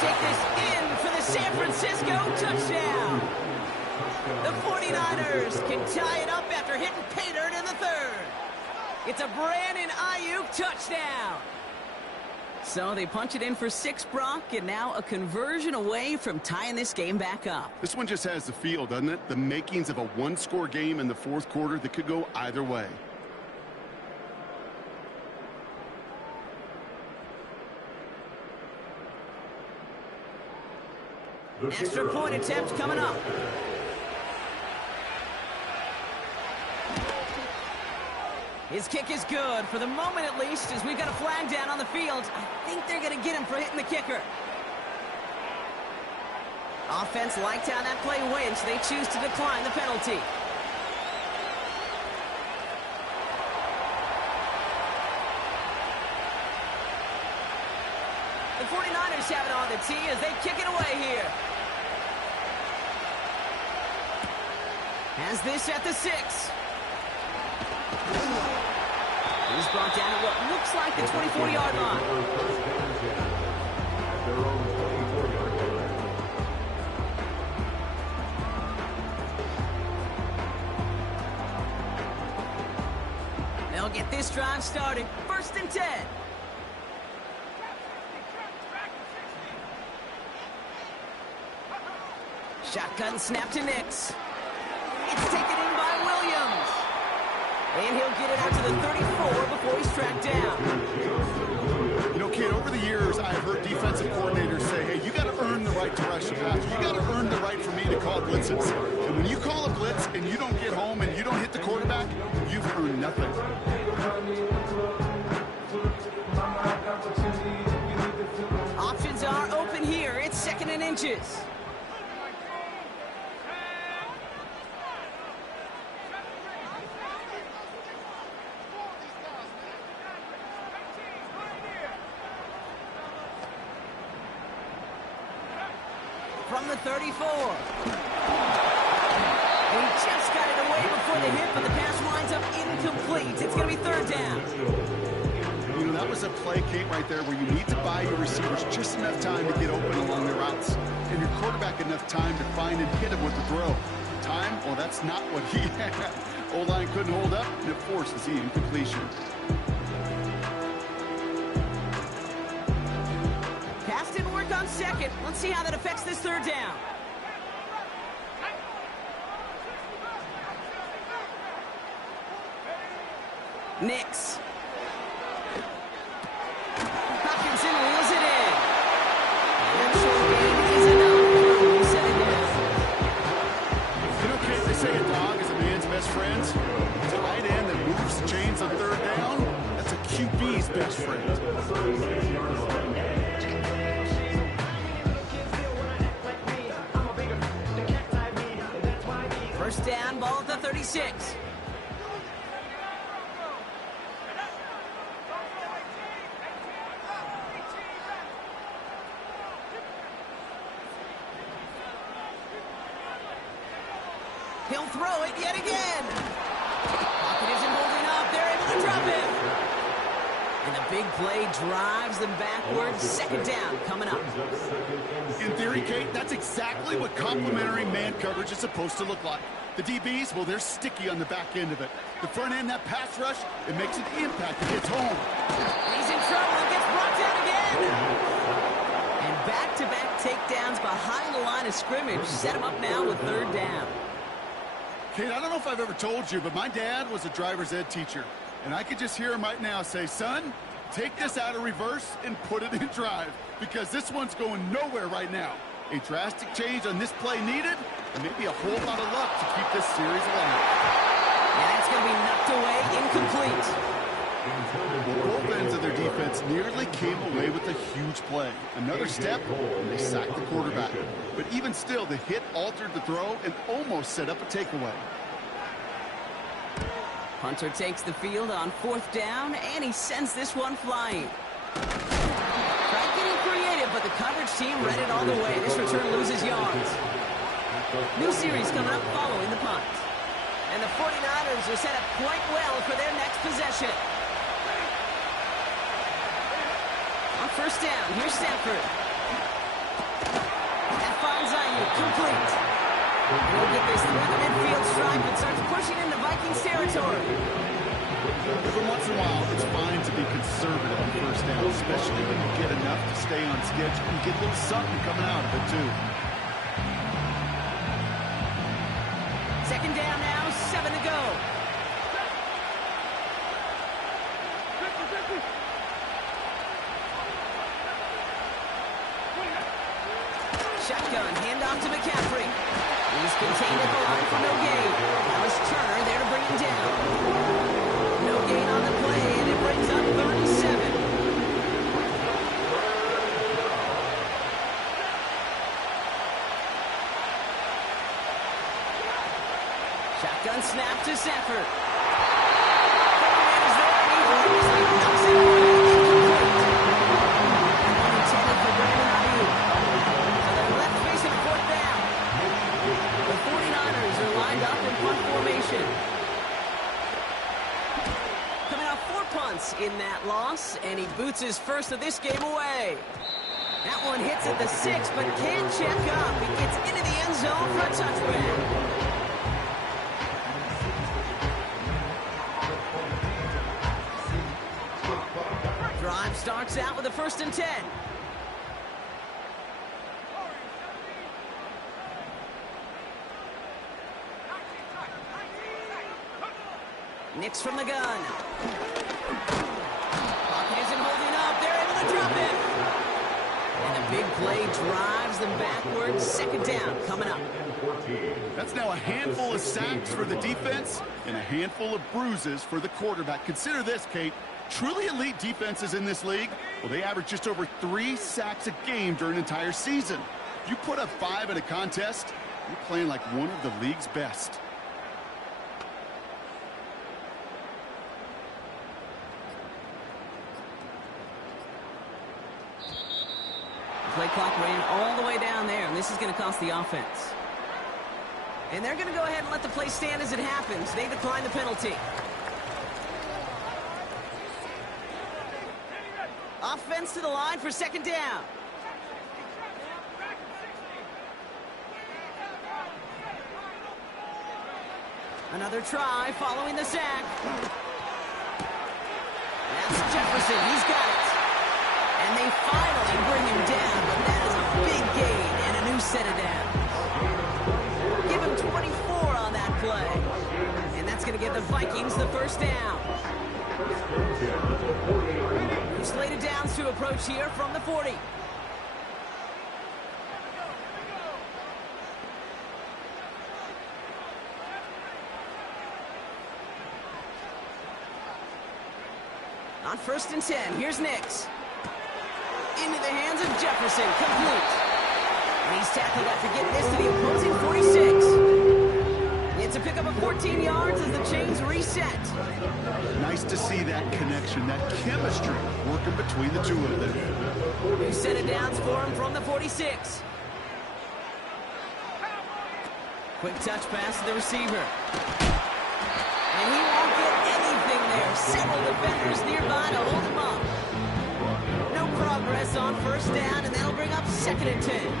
take this in for the San Francisco touchdown. The 49ers can tie it up after hitting pay dirt in the third. It's a Brandon Ayuk touchdown. So they punch it in for 6, Brock, and now a conversion away from tying this game back up. This one just has the feel, doesn't it? The makings of a one-score game in the fourth quarter that could go either way. Extra point attempt coming up. His kick is good, for the moment at least, as we've got a flag down on the field. I think they're going to get him for hitting the kicker. Offense liked how that play went, so they choose to decline the penalty. The 49ers have it on the tee as they kick it away here. Has this at the 6. He's brought down at what looks like the 24-yard line. They'll get this drive started. 1st and 10. Shotgun snap to Nix. It's taken in by Williams. And he'll get it out to the 34 before he's tracked down. You know, kid, over the years, I've heard defensive coordinators say, hey, you got to earn the right to rush the passer. You got to earn the right for me to call blitzes. And when you call a blitz and you don't get home and you don't hit the quarterback, you've earned nothing. Options are open here. It's 2nd and inches. From the 34. He just got it away before the hit, but the pass winds up incomplete. It's going to be 3rd down. You know, that was a play, Kate, right there where you need to buy your receivers just enough time to get open along their routes. And your quarterback enough time to find and hit him with the throw. Time? Well, that's not what he had. O-line couldn't hold up, and it forces the incompletion. Pass didn't work on 2nd. Let's see how that affects this 3rd down. Nix. Hopkinson wheels it in. And short gain is enough. Set it down. You know, Kate, they say a dog is a man's best friend. Tight end that moves the chains on 3rd down, that's a QB's best friend. First down, ball at the 36. He'll throw it yet again. Pocket isn't holding up. They're able to drop it. And the big play drives them backwards. 2nd down coming up. In theory, Kate, that's exactly what complementary man coverage is supposed to look like. The DBs, well, they're sticky on the back end of it. The front end, that pass rush, it makes an impact. It gets home. He's in trouble and gets brought down again. And back-to-back takedowns behind the line of scrimmage. Set him up now with 3rd down. Kate, I don't know if I've ever told you, but my dad was a driver's ed teacher. And I could just hear him right now say, son, take this out of reverse and put it in drive. Because this one's going nowhere right now. A drastic change on this play needed, and maybe a whole lot of luck to keep this series alive. And it's going to be knocked away, incomplete. Both ends of their defense nearly came away with a huge play. Another step, and they sacked the quarterback. But even still, the hit altered the throw and almost set up a takeaway. Hunter takes the field on 4th down, and he sends this one flying. Tried getting creative, but the coverage team read it all the way. This return loses yards. New series coming up following the punt. And the 49ers are set up quite well for their next possession. On 1st down, here's Stafford. pursuit, complete. He'll get this through the midfield stripe and starts pushing into Vikings territory. Every once in a while, it's fine to be conservative on first down, especially when you get enough to stay on schedule and get a little something coming out of it, too. Second down now, 7 to go. Shotgun, handoff to McCaffrey. He's contained at the line for no gain. Now it's Turner there to bring him down. No gain on the play, and it brings up 37. Shotgun snap to Sanford. Is there, and he obviously knocks it away. Incomplete. One intended for Brandon Ayuk. So they're left facing fourth down. The 49ers are lined up in punt formation. Coming off 4 punts in that loss, and he boots his first of this game away. That one hits at the 6, but can't check up. He gets into the end zone for a touchback. Drive starts out with a 1st and 10. Nix from the gun. Pocket isn't holding up. They're able to drop it. And a big play drives them backwards. Second down coming up. That's now a handful of sacks for the defense and a handful of bruises for the quarterback. Consider this, Kate. Truly elite defenses in this league, well, they average just over 3 sacks a game during an entire season. If you put up 5 in a contest, you're playing like one of the league's best. The play clock ran all the way down there, and this is going to cost the offense. And they're going to go ahead and let the play stand as it happens. They decline the penalty. Offense to the line for second down. Another try following the sack. That's Jefferson. He's got it. And they finally bring him down, but that is a big gain and a new set of downs. Give him 24 on that play. And that's going to give the Vikings the first down. Slated downs to approach here from the 40. On 1st and 10, here's Nix. Into the hands of Jefferson, complete. And he's tackled after getting this to the opposing 46. It's a pickup of 14 yards as the chains reset. Nice to see that connection, that chemistry working between the two of them. New set of downs for him from the 46. Quick touch pass to the receiver. And he won't get anything there. Several defenders nearby to hold him up. No progress on 1st down, and that'll bring up 2nd and 10.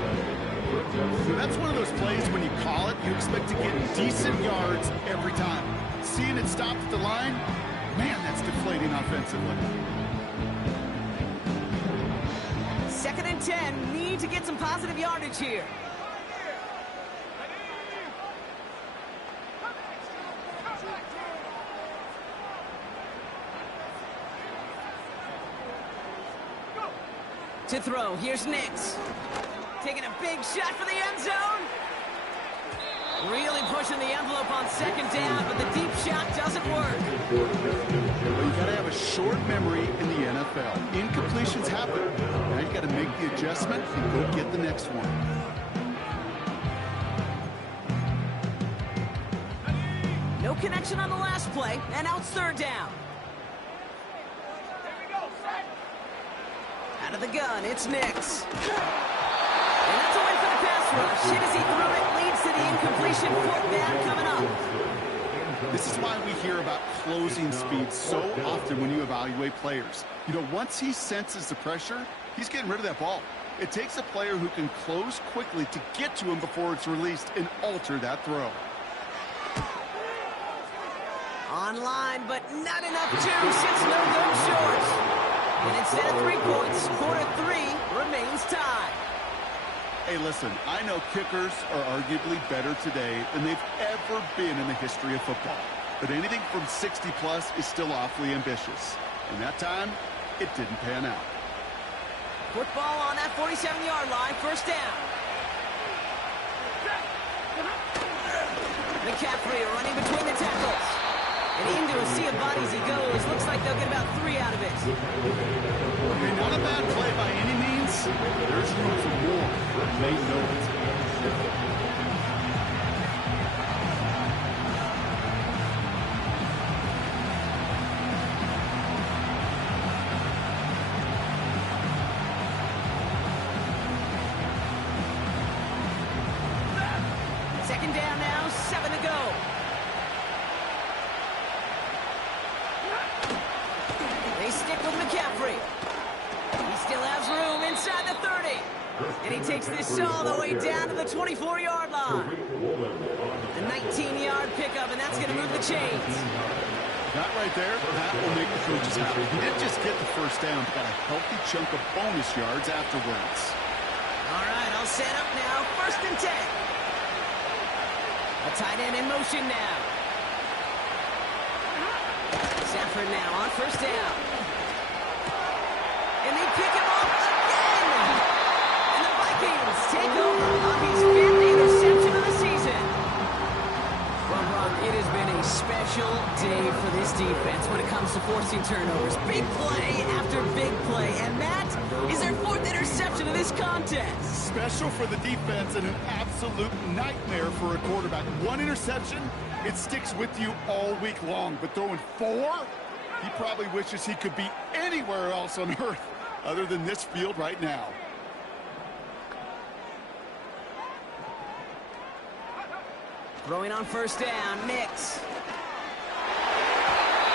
That's one of those plays when you call it, you expect to get decent yards every time. Seeing it stop at the line, man, that's deflating offensively. 2nd and 10, need to get some positive yardage here. To throw, here's Nix. Taking a big shot for the end zone. Really pushing the envelope on 2nd down, but the deep shot doesn't work. Well, you got to have a short memory in the NFL. Incompletions happen. Now you got to make the adjustment and go get the next one. No connection on the last play, and now it's 3rd down. Out of the gun, it's Nix. And that's a win for the pass rush. Hit as he threw it, leads to the incompletion. 4th down coming up. This is why we hear about closing speed so often when you evaluate players. You know, once he senses the pressure, he's getting rid of that ball. It takes a player who can close quickly to get to him before it's released and alter that throw. Online, but not enough juice. It's no good short. And instead of 3 points, quarter 3 remains tied. Hey, listen, I know kickers are arguably better today than they've ever been in the history of football. But anything from 60-plus is still awfully ambitious. And that time, it didn't pan out. Football on that 47-yard line, first down. McCaffrey running between the tackles. And into a sea of bodies he goes. Looks like they'll get about 3 out of it. Okay, not a bad play by any means. There's room for more. They know it. Second down now, 7 to go. They stick with McCaffrey. He still has room inside the 30. And he takes this all the way down to the 24-yard line. A 19-yard pickup, and that's going to move the chains. That right there, that will make the coaches happy. He didn't just get the first down, but got a healthy chunk of bonus yards afterwards. All right, I'll set up now. First and 10. A tight end in motion now. Stafford now on first down. And they pick him off again. And the Vikings take over on his 5th interception of the season. Well, Brock, it has been a special day for this defense when it comes to forcing turnovers. Big play after big play. And that is their 4th interception of this contest. Special for the defense and an absolute nightmare for a quarterback. 1 interception, it sticks with you all week long. But throwing 4, he probably wishes he could be anywhere else on earth other than this field right now. Throwing on first down, Nix.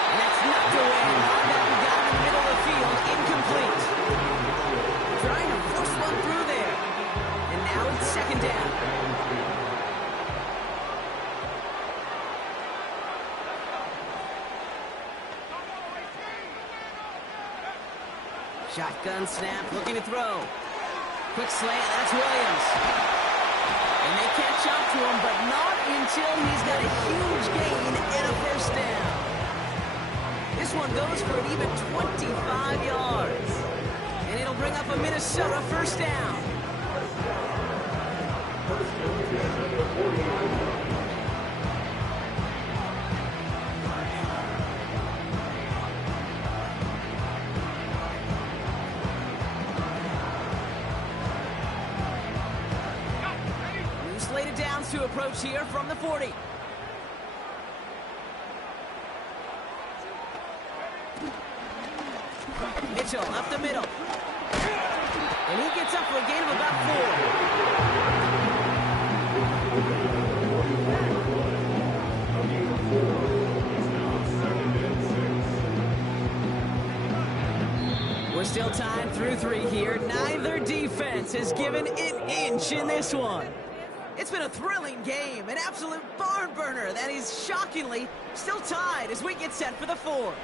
And that's knocked away. Madden got him in the middle of the field, incomplete. Trying to force one through there. And now it's second down. Shotgun snap, looking to throw. Quick slant, that's Williams. And they catch up to him, but not until he's got a huge gain and a first down. This one goes for an even 25 yards. And it'll bring up a Minnesota first down. Slated downs to approach here from the 40. Mitchell up the middle. And he gets up for a gain of about 4. We're still tied through 3 here. Neither defense has given an inch in this one. It's been a thrilling game, an absolute barn burner that is shockingly still tied as we get set for the 4th.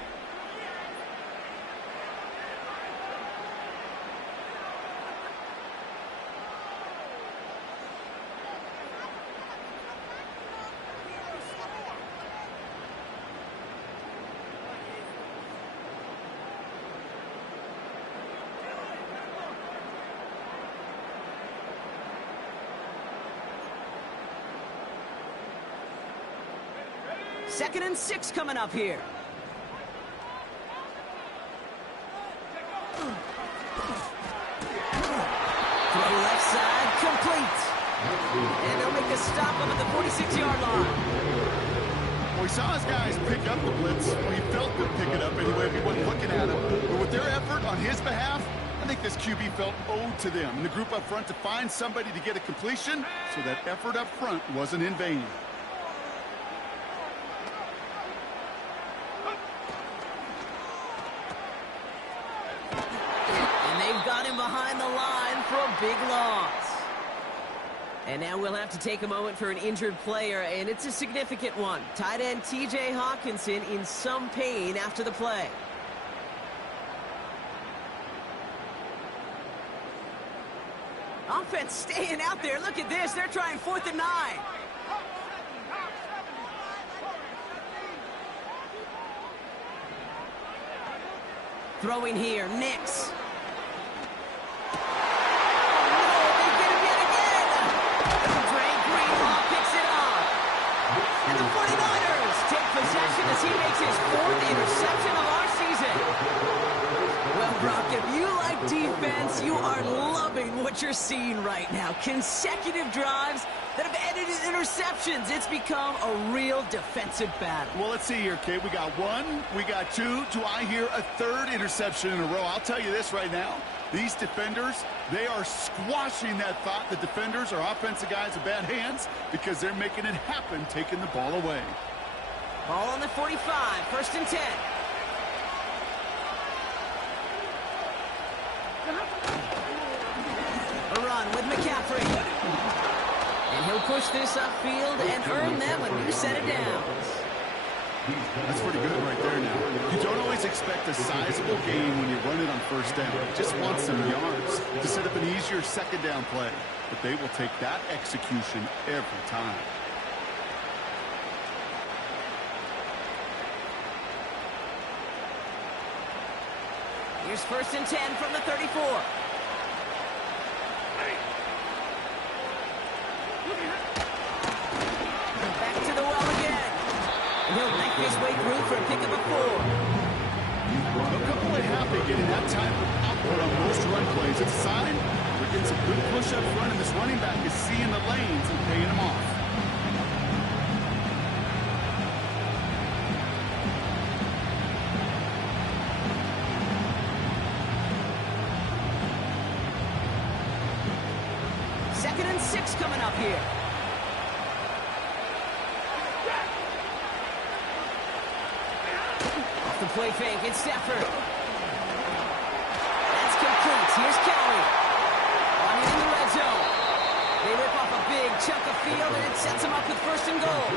Second and 6 coming up here. Throw left side, complete. And they'll make a stop up at the 46-yard line. Well, we saw his guys pick up the blitz. Well, he felt them pick it up anyway if he wasn't looking at him. But with their effort on his behalf, I think this QB felt owed to them. And the group up front to find somebody to get a completion, so that effort up front wasn't in vain. Behind the line, for a big loss. And now we'll have to take a moment for an injured player, and it's a significant one. Tight end T.J. Hawkinson in some pain after the play. Offense staying out there. Look at this. They're trying 4th and 9. Throwing here, Nix. Possession as he makes his 4th interception of our season. Well, Brock, if you like defense, you are loving what you're seeing right now. Consecutive drives that have ended in interceptions. It's become a real defensive battle. Well, let's see here, Kate. We got 1, we got 2. Do I hear a 3rd interception in a row? I'll tell you this right now. These defenders, they are squashing that thought. The defenders are offensive guys with bad hands because they're making it happen, taking the ball away. Ball on the 45, 1st and 10. A run with McCaffrey. And he'll push this upfield and earn them a new set of downs. That's pretty good right there now. You don't always expect a sizable gain when you run it on 1st down. You just want some yards to set up an easier 2nd down play. But they will take that execution every time. Here's 1st and 10 from the 34. Back to the well again. And he'll make his way through for a pick of a 4. A couple of happy getting that type of output on most run plays. It's a sign we're getting some good push up front, and this running back is seeing the lanes and paying them off. Coming up here. Off the play fake, it's Stafford. That's complete. Here's Kelly. On in the red zone. They rip off a big chunk of field, and it sets them up with 1st and goal.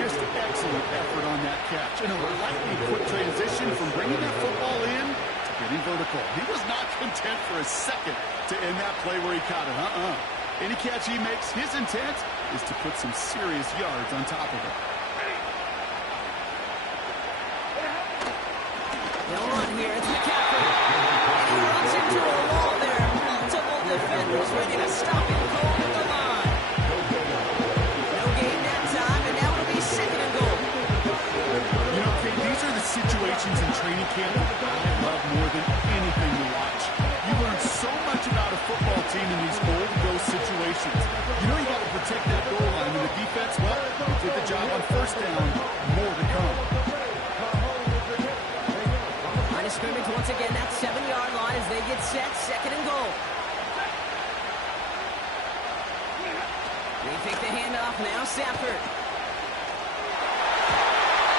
Just excellent effort on that catch. And a lightning quick transition from bringing that football in to getting vertical. He was not content for a second to end that play where he caught it. Any catch he makes, his intent is to put some serious yards on top of it. They'll run here. It's McCaffrey. And he runs into a wall there. Multiple defenders ready to stop him cold at the line. No gain that time, and now it'll be 2nd and goal. You know, Kate, these are the situations in training camp that I love more than anything to watch. You learn so much about a football team in these goal-to-go situations. You know you got to protect that goal line, and the defense, well, they did the job on 1st down. More to come. Line of scrimmage once again, that 7-yard line as they get set, 2nd and goal. They take the handoff now, Stafford.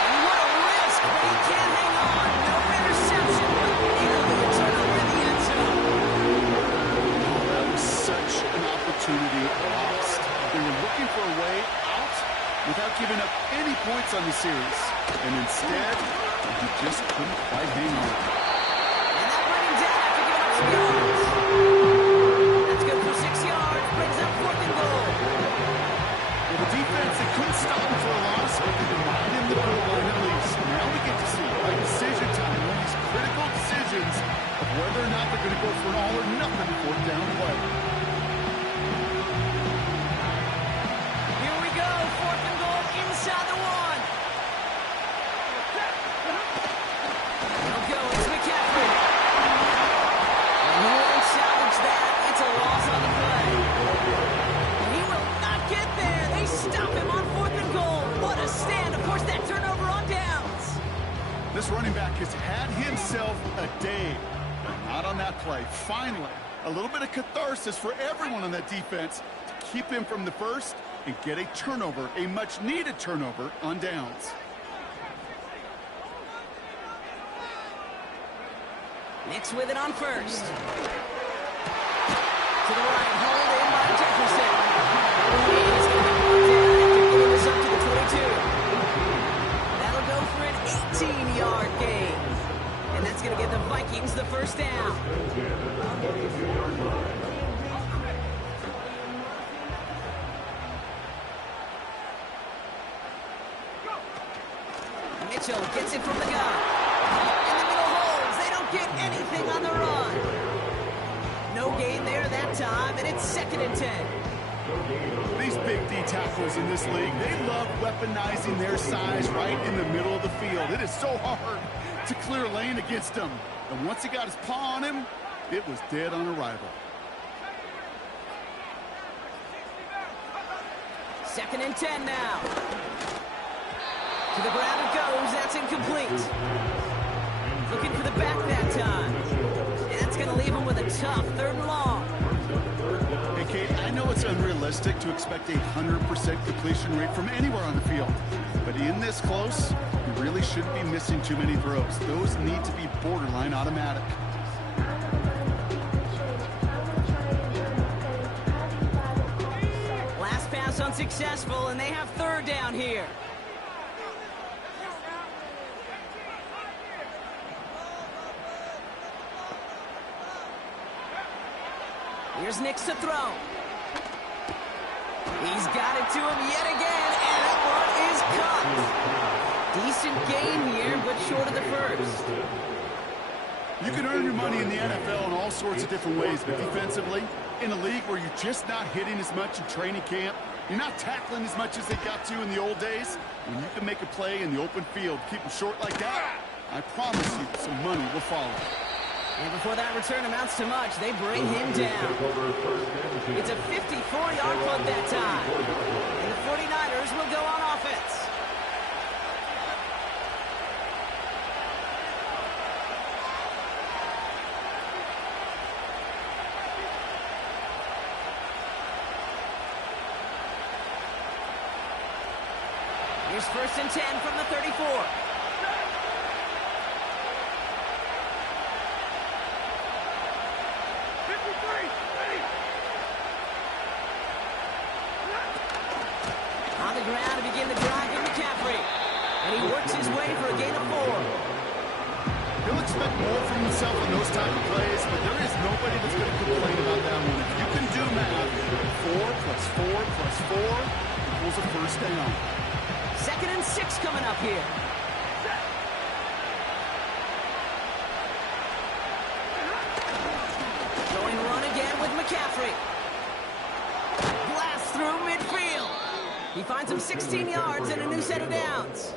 And what a risk, but he can't hang on. No interception, but nearly a turnover in the end zone. That was such an opportunity lost. They were looking for a way out without giving up any points on the series. And instead, he just couldn't quite hang on. And that bring him down after giving up some yards. That's good for 6 yards. Brings up 4th and goal. Well, the defense, they couldn't stop him for a loss, but they denied him the goal line at least. Now we get to see a decision time, one of these critical decisions of whether or not they're going to go for an all or nothing 4th down play. Here we go. 4th and goal inside the 1. They'll go. It's McCaffrey. And he won't salvage that. It's a loss on the play. And he will not get there. They stop him on 4th and goal. What a stand. Of course, that turnover on downs. This running back has had himself a day. Not on that play. Finally, a little bit of catharsis for everyone on that defense to keep him from the 1st and get a turnover, a much-needed turnover on downs. Nix with it on 1st. To the right, hauled in by Jefferson. He's going to be brought down after getting this up to the 22. That'll go for an 18-yard gain. And that's going to give the Vikings the first down. Mitchell gets it from the gun. In the middle holds. They don't get anything on the run. No gain there that time, and it's 2nd and 10. These big D tackles in this league, they love weaponizing their size right in the middle of the field. It is so hard to clear a lane against him. And once he got his paw on him, it was dead on arrival. 2nd and 10 now. To the ground it goes. That's incomplete. Looking for the back that time. And that's going to leave him with a tough 3rd and long. Hey, Kate, I know it's unrealistic to expect a 100% completion rate from anywhere on the field. But in this close, you really shouldn't be missing too many throws. Those need to be borderline automatic. Last pass unsuccessful, and they have 3rd down here. Here's Nix to throw. He's got it to him yet again, and that one is caught. Decent gain here, but short of the first. You can earn your money in the NFL in all sorts of different ways, but defensively, in a league where you're just not hitting as much in training camp, you're not tackling as much as they got to in the old days, when you can make a play in the open field, keep them short like that, I promise you some money will follow. And before that return amounts to much, they bring him down. It's a 54-yard punt that time. And the 49ers will go on offense. Here's 1st and 10 from the 34. On the ground to begin the drive in McCaffrey. And he works his way for a gain of 4. He'll expect more from himself in those type of plays, but there is nobody that's going to complain about that one. If you can do math, 4 plus 4 plus 4 equals a first down. 2nd and 6 coming up here. Going run again with McCaffrey. Blast through midfield. He finds him 16 yards and a new set of downs.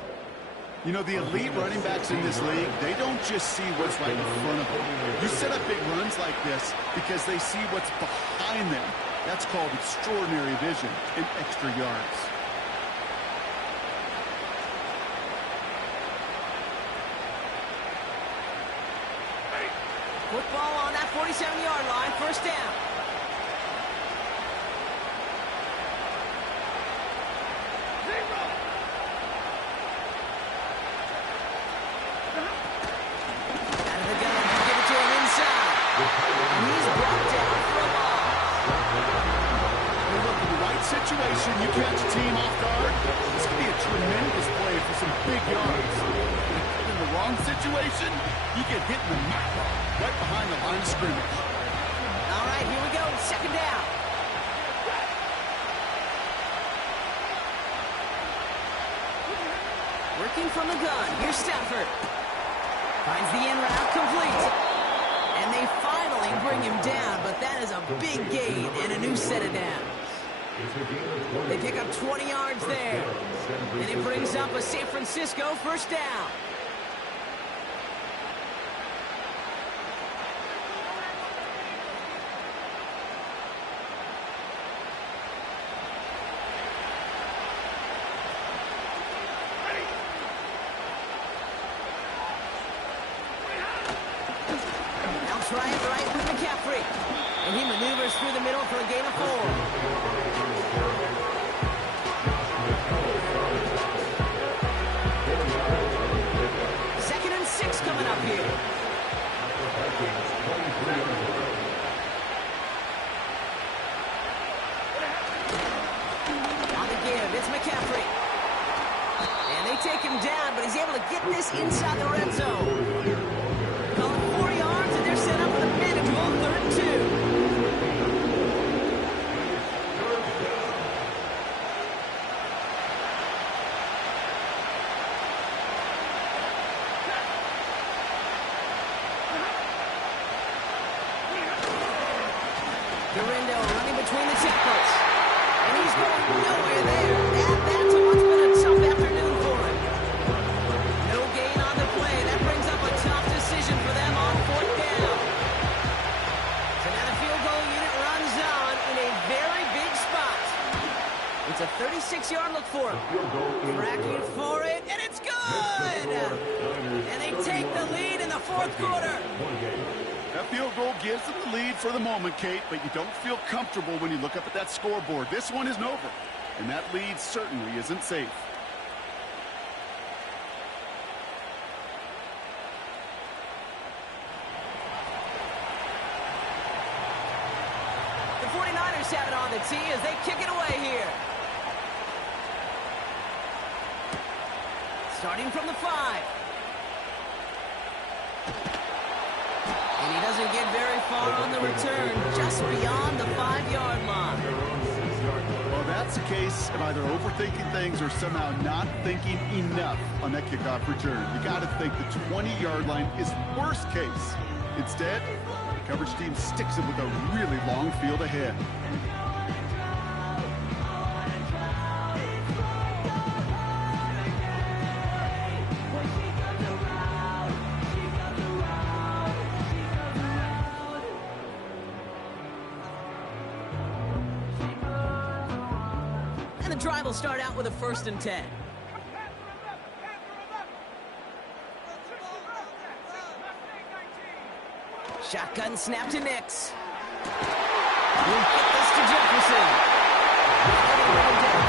You know, the elite running backs in this league, they don't just see what's right in front of them. You set up big runs like this because they see what's behind them. That's called extraordinary vision and extra yards. Football on that 47-yard line, 1st down. Out of the gun, give it to him inside. And he's brought down for a loss. Hey, look, in the right situation, you catch a team off guard. This could be a tremendous play for some big yards. In the wrong situation, you get hit in the mouth right behind the line of scrimmage. All right, here we go. 2nd down. Working from the gun. Here's Stafford. Finds the in route complete. And they finally bring him down, but that is a big gain and a new set of downs. They pick up 20 yards there. And it brings up a San Francisco 1st down. Try it right with McCaffrey. And he maneuvers through the middle for a gain of 4. 2nd and 6 coming up here. he's able to get this inside the red zone. Call it 4 yards, and they're set up with a manageable 3rd and 2. Running between the tackles. And he's going nowhere there. That's what's been a tough afternoon for him. No gain on the play. That brings up a tough decision for them on 4th down. So now the field goal unit runs on in a very big spot. It's a 36-yard look for him. Tracking for it, and it's good! And they take the lead in the 4th quarter. That field goal gives them the lead for the moment, Kate, but you don't feel comfortable when you look up at that scoreboard. This one isn't over, and that lead certainly isn't safe. The 49ers have it on the tee as they kick it away here. Starting from the 5. And he doesn't get very far on the return, just beyond the 5-yard line. Well, that's a case of either overthinking things or somehow not thinking enough on that kickoff return. You got to think the 20-yard line is worst case. Instead, the coverage team sticks him with a really long field ahead. Drive will start out with a 1st and 10. Shotgun snap to Nix. We'll get this to Jefferson.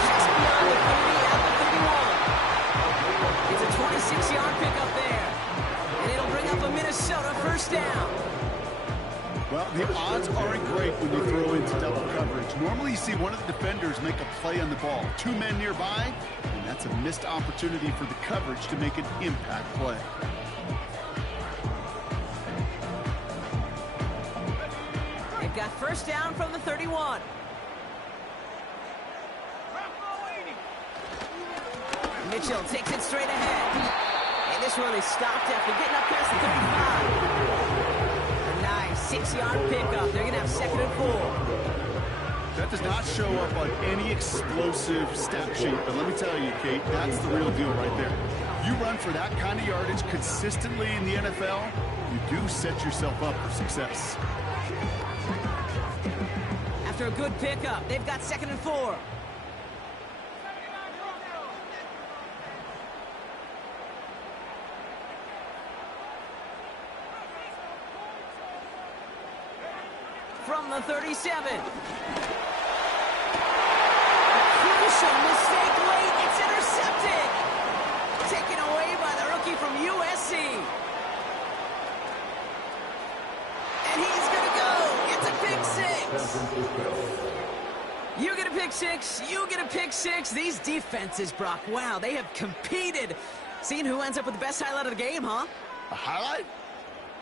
Just beyond the 30 at the 31. It's a 26-yard pickup there. And it'll bring up a Minnesota 1st down. Well, the odds aren't great when you throw into double coverage. Normally you see one of the defenders make a play on the ball. 2 men nearby, and that's a missed opportunity for the coverage to make an impact play. They've got 1st down from the 31. Mitchell takes it straight ahead. And this one is stopped after getting up past the 35. 6-yard pickup. They're going to have 2nd and 4. That does not show up on any explosive stat sheet, but let me tell you, Kate, that's the real deal right there. You run for that kind of yardage consistently in the NFL, you do set yourself up for success. After a good pickup, they've got 2nd and 4. From the 37. Crucial mistake late. It's intercepted. Taken away by the rookie from USC. And he's going to go. It's a pick 6. You get a pick 6. You get a pick 6. These defenses, Brock, wow, they have competed. Seeing who ends up with the best highlight of the game, huh? A highlight?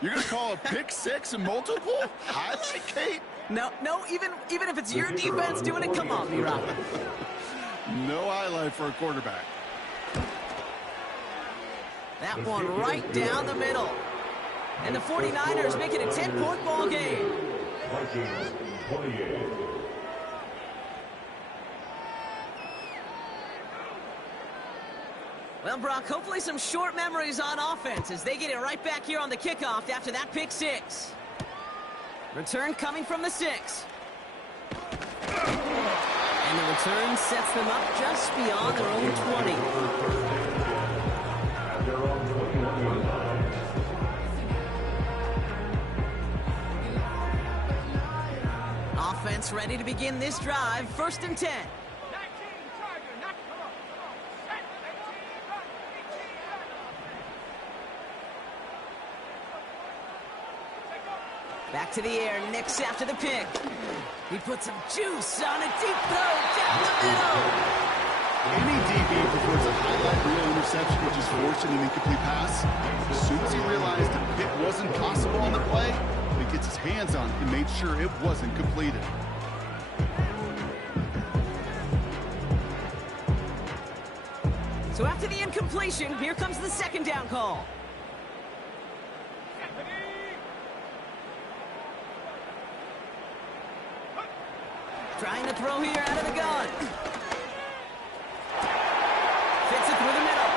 You're going to call a pick 6 and multiple? Highlight, Kate? No, even if it's your defense doing it, come on, B-Rock. No highlight for a quarterback. That one right down the middle. And the 49ers make it a 10-point ball game. Well, Brock, hopefully some short memories on offense as they get it right back here on the kickoff after that pick 6. Return coming from the 6. And the return sets them up just beyond their own 20. Offense ready to begin this drive. 1st and 10. Back to the air, Nix after the pick. He puts some juice on a deep throw down the middle. Any DB prefers a highlight reel interception, which is forcing an incomplete pass. As soon as he realized a pick wasn't possible on the play, he gets his hands on it and made sure it wasn't completed. So after the incompletion, here comes the second down call. Trying to throw here out of the gun. Fits it through the middle.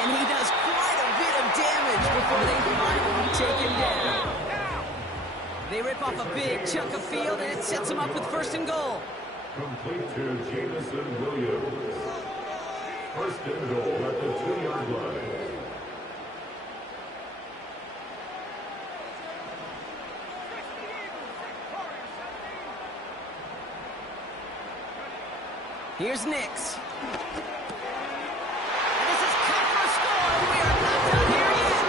And he does quite a bit of damage before they finally take him down. They rip off a big chunk of field, and it sets him up with first and goal. Complete to Jameson Williams. First and goal at the 2-yard line. Here's Nix. And this is cut for a score, and we are not done here yet.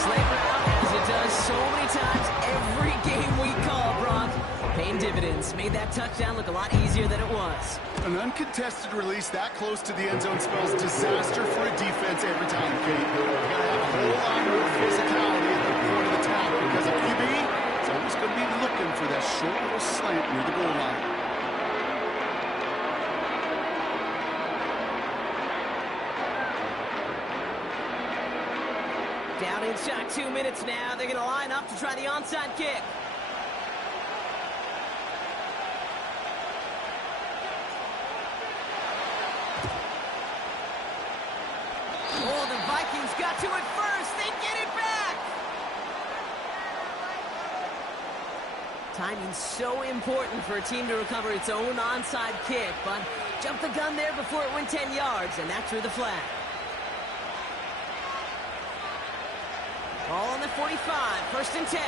Slater out, as it does so many times every game we call, Bronk. Paying dividends. Made that touchdown look a lot easier than it was. An uncontested release that close to the end zone spells disaster for a defense every time, Kate. You gotta have a whole lot more physicality at the point of the tackle because a QB is always going to be looking for that short little slant near the goal line. Down inside 2 minutes now. They're going to line up to try the onside kick. Oh, the Vikings got to it first. They get it back. Timing's so important for a team to recover its own onside kick, but jumped the gun there before it went 10 yards, and that drew the flag. Ball on the 45, first and 10.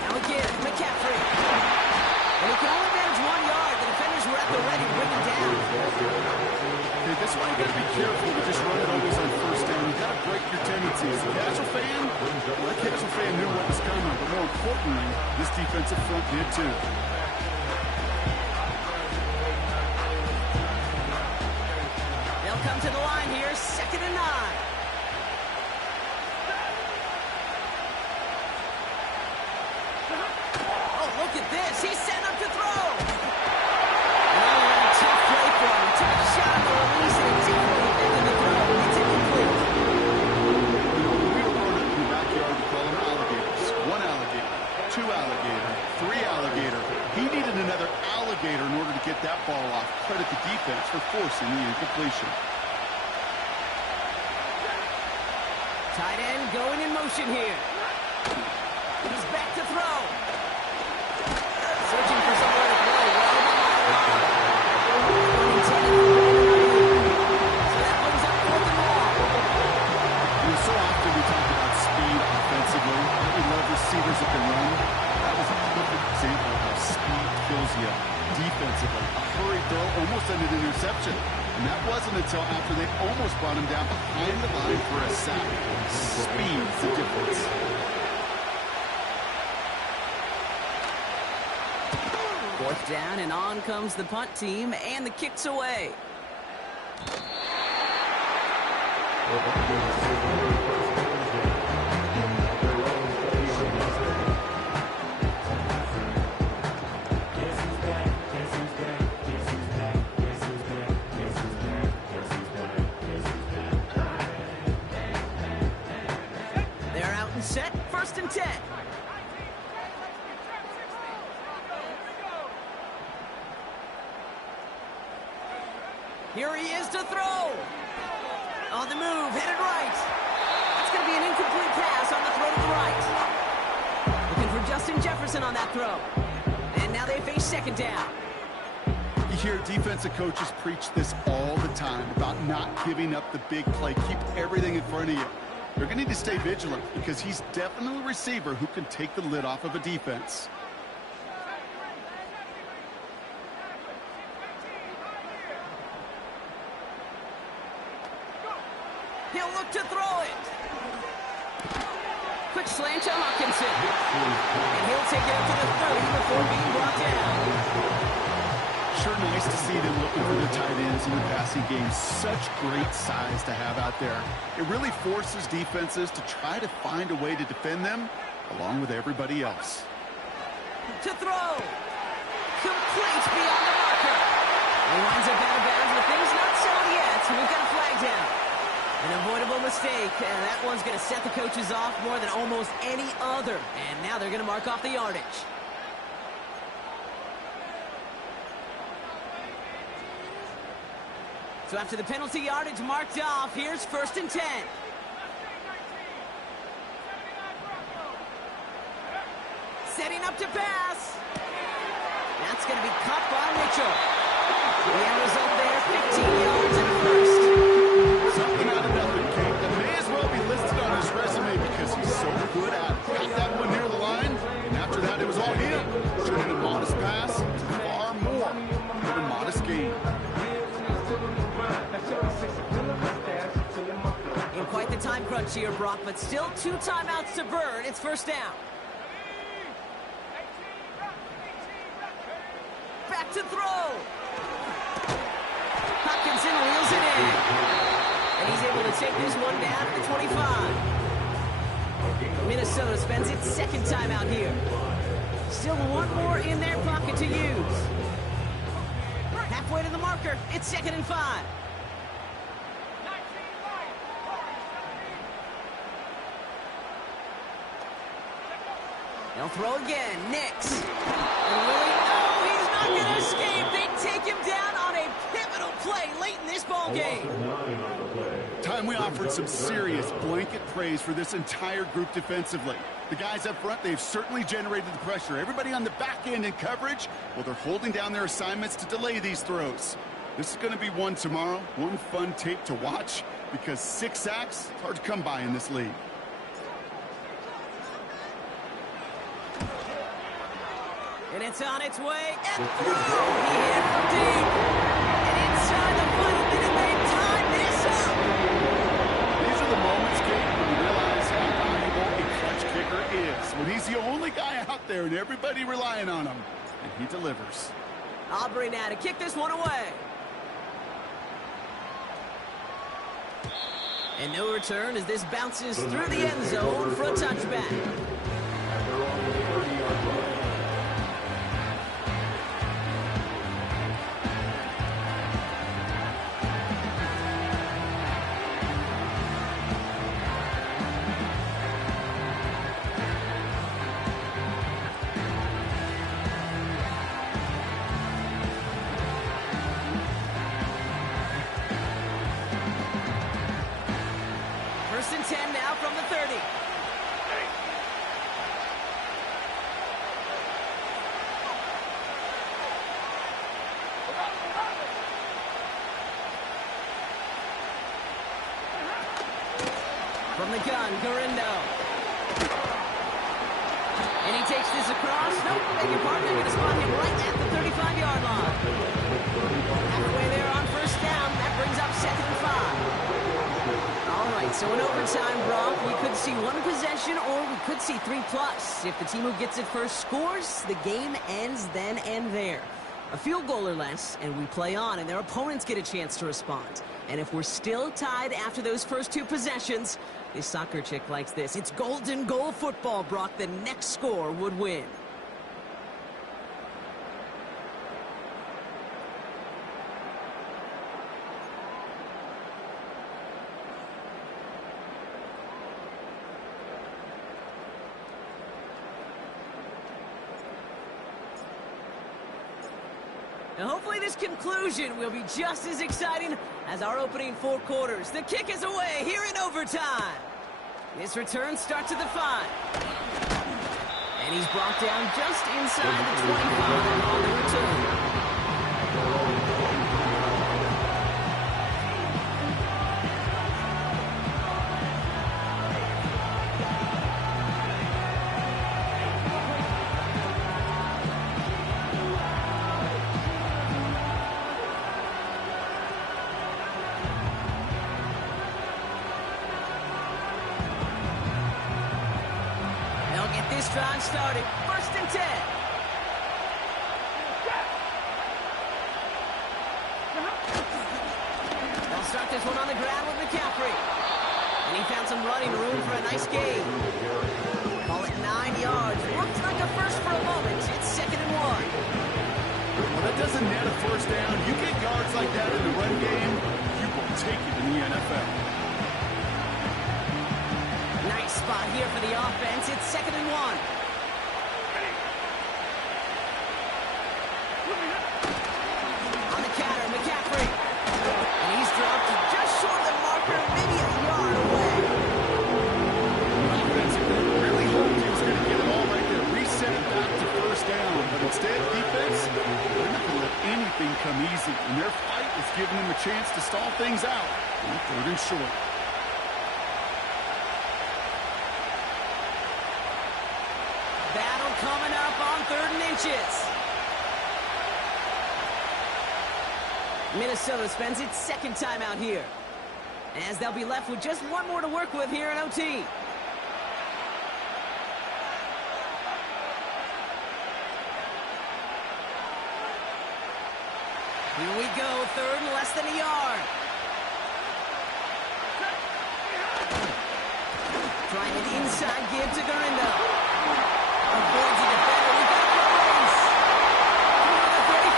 Now again, McCaffrey. And he can only manage 1 yard. The defenders were at the ready to bring him down. Okay, this one you got to be careful to just run it always on first down. You got to break your tendencies. A casual fan, well, that casual fan knew what was coming, but more importantly, this defensive front did too. Come to the line here, 2nd and 9. Oh, look at this. He's set up to throw. Oh, tough play for him. Took a shot on the release, and it definitely affected the throw. It's incomplete. We were growing up in the backyard, we call them alligators. 1 alligator, 2 alligator, 3 alligator. He needed another alligator in order to get that ball off. Credit the defense for forcing the incompletion. Tight end going in motion here. He's back to throw. Searching for somewhere to throw. Well behind the line. Intended for Brandon Ayuk. So that brings up 4th and long. So often we talk about speed offensively. We love receivers that can run. That was a perfect example of how speed kills you defensively. A hurried throw almost ended an interception. And that wasn't until after they almost brought him down behind the line for a sack. Speed's the difference. Fourth down, and on comes the punt team, and the kick's away. Set, 1st and 10. Here he is to throw. On the move, headed right. That's going to be an incomplete pass on the throw to the right. Looking for Justin Jefferson on that throw. And now they face 2nd down. You hear defensive coaches preach this all the time about not giving up the big play. Keep everything in front of you. They're going to need to stay vigilant because he's definitely a receiver who can take the lid off of a defense. He'll look to throw it. quick slant to Hawkinson. And he'll take it up to the 30 before being brought down. Sure nice to see them looking for their tight ends in the passing game. Such great size to have out there. It really forces defenses to try to find a way to defend them along with everybody else. To throw. Complete beyond the marker. He winds up out of bounds, but things not settled yet. We've got a flag down. An avoidable mistake, and that one's going to set the coaches off more than almost any other. And now they're going to mark off the yardage. So after the penalty yardage marked off, here's 1st and 10. Setting up to pass. That's going to be caught by Mitchell. The end result there, 15 yards and a first. Something out of nothing, King. That may as well be listed on his resume because he's so good at it. Got that one near the line, and after that it was all him. Turning a modest pass to far more than a modest gain. In quite the time crunch here, Brock, but still 2 timeouts to burn. It's 1st down. Back to throw. Hopkinson wheels it in. And he's able to take this one down at the 25. Minnesota spends its 2nd timeout here. Still one more in their pocket to use. Halfway to the marker. It's 2nd and 5. They'll throw again. Nix. And Willie, oh, he's not going to escape. They take him down on a pivotal play late in this ball game. Time we offered some serious blanket praise for this entire group defensively. The guys up front, they've certainly generated the pressure. Everybody on the back end in coverage, well, they're holding down their assignments to delay these throws. This is going to be one tomorrow, one fun tape to watch, because 6 sacks, it's hard to come by in this league. And it's on its way, and through! He hit from deep! And inside the final minute, they tied this up! These are the moments, Kate, when you realize how valuable a clutch kicker is. When he's the only guy out there and everybody relying on him. And he delivers. Aubrey now to kick this one away. And no return as this bounces through the end zone for a touchback. First and 10 now from the 30. From the gun, Garindo. And he takes this across. Nope, beg your pardon. They're going to spot him right at the 35-yard line. Halfway there on 1st down. That brings up 2nd and 5. All right, so in overtime, Brock, we could see 1 possession or we could see 3+. If the team who gets it first scores, the game ends then and there. A field goal or less, and we play on, and their opponents get a chance to respond. And if we're still tied after those first 2 possessions, this soccer chick likes this. It's golden goal football, Brock. The next score would win. Now hopefully this conclusion will be just as exciting as our opening 4 quarters. The kick is away here in overtime. This return starts at the 5. And he's brought down just inside the 25 on the return. First drive started. 1st and 10. They'll start this one on the ground with McCaffrey. And he found some running room for a nice gain. Call it 9 yards. Looks like a first for a moment. It's 2nd and 1. Well, that doesn't net a first down. You get yards like that in the run game, you will take it in the NFL. Nice spot here for the offense. It's 2nd and 1. On the counter, McCaffrey. And he's dropped just short of the marker, maybe a yard away. Offense really hoped he was going to get it all right there, reset it back to first down. But instead, defense, they're not going to let anything come easy. And their fight is giving them a chance to stall things out on 3rd and short. Battle coming up on 3rd and inches. Minnesota spends its 2nd time out here, as they'll be left with just one more to work with here in OT. Here we go, 3rd and less than a yard. Trying an inside give to Garindo. Avoids the defender. We got the race. Through to the 35,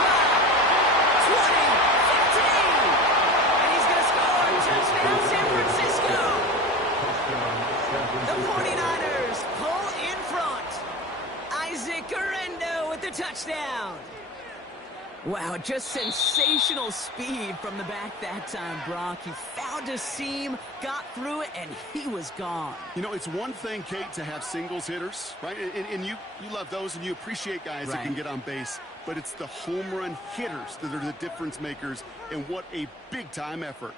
20, 15. And he's going to score. Touchdown, San Francisco. The 49ers pull in front. Isaac Garindo with the touchdown. Wow, just sensational speed from the back that time, Brock. He found a seam, got through it, and he was gone. You know, it's one thing, Kate, to have singles hitters, right? And you love those, and you appreciate guys that can get on base. But it's the home run hitters that are the difference makers, and what a big-time effort.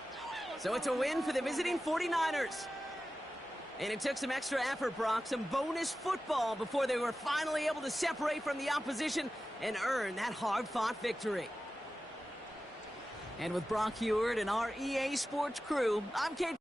So it's a win for the visiting 49ers. And it took some extra effort, Brock, some bonus football before they were finally able to separate from the opposition and earn that hard-fought victory. And with Brock Heward and our EA Sports crew, I'm Kate.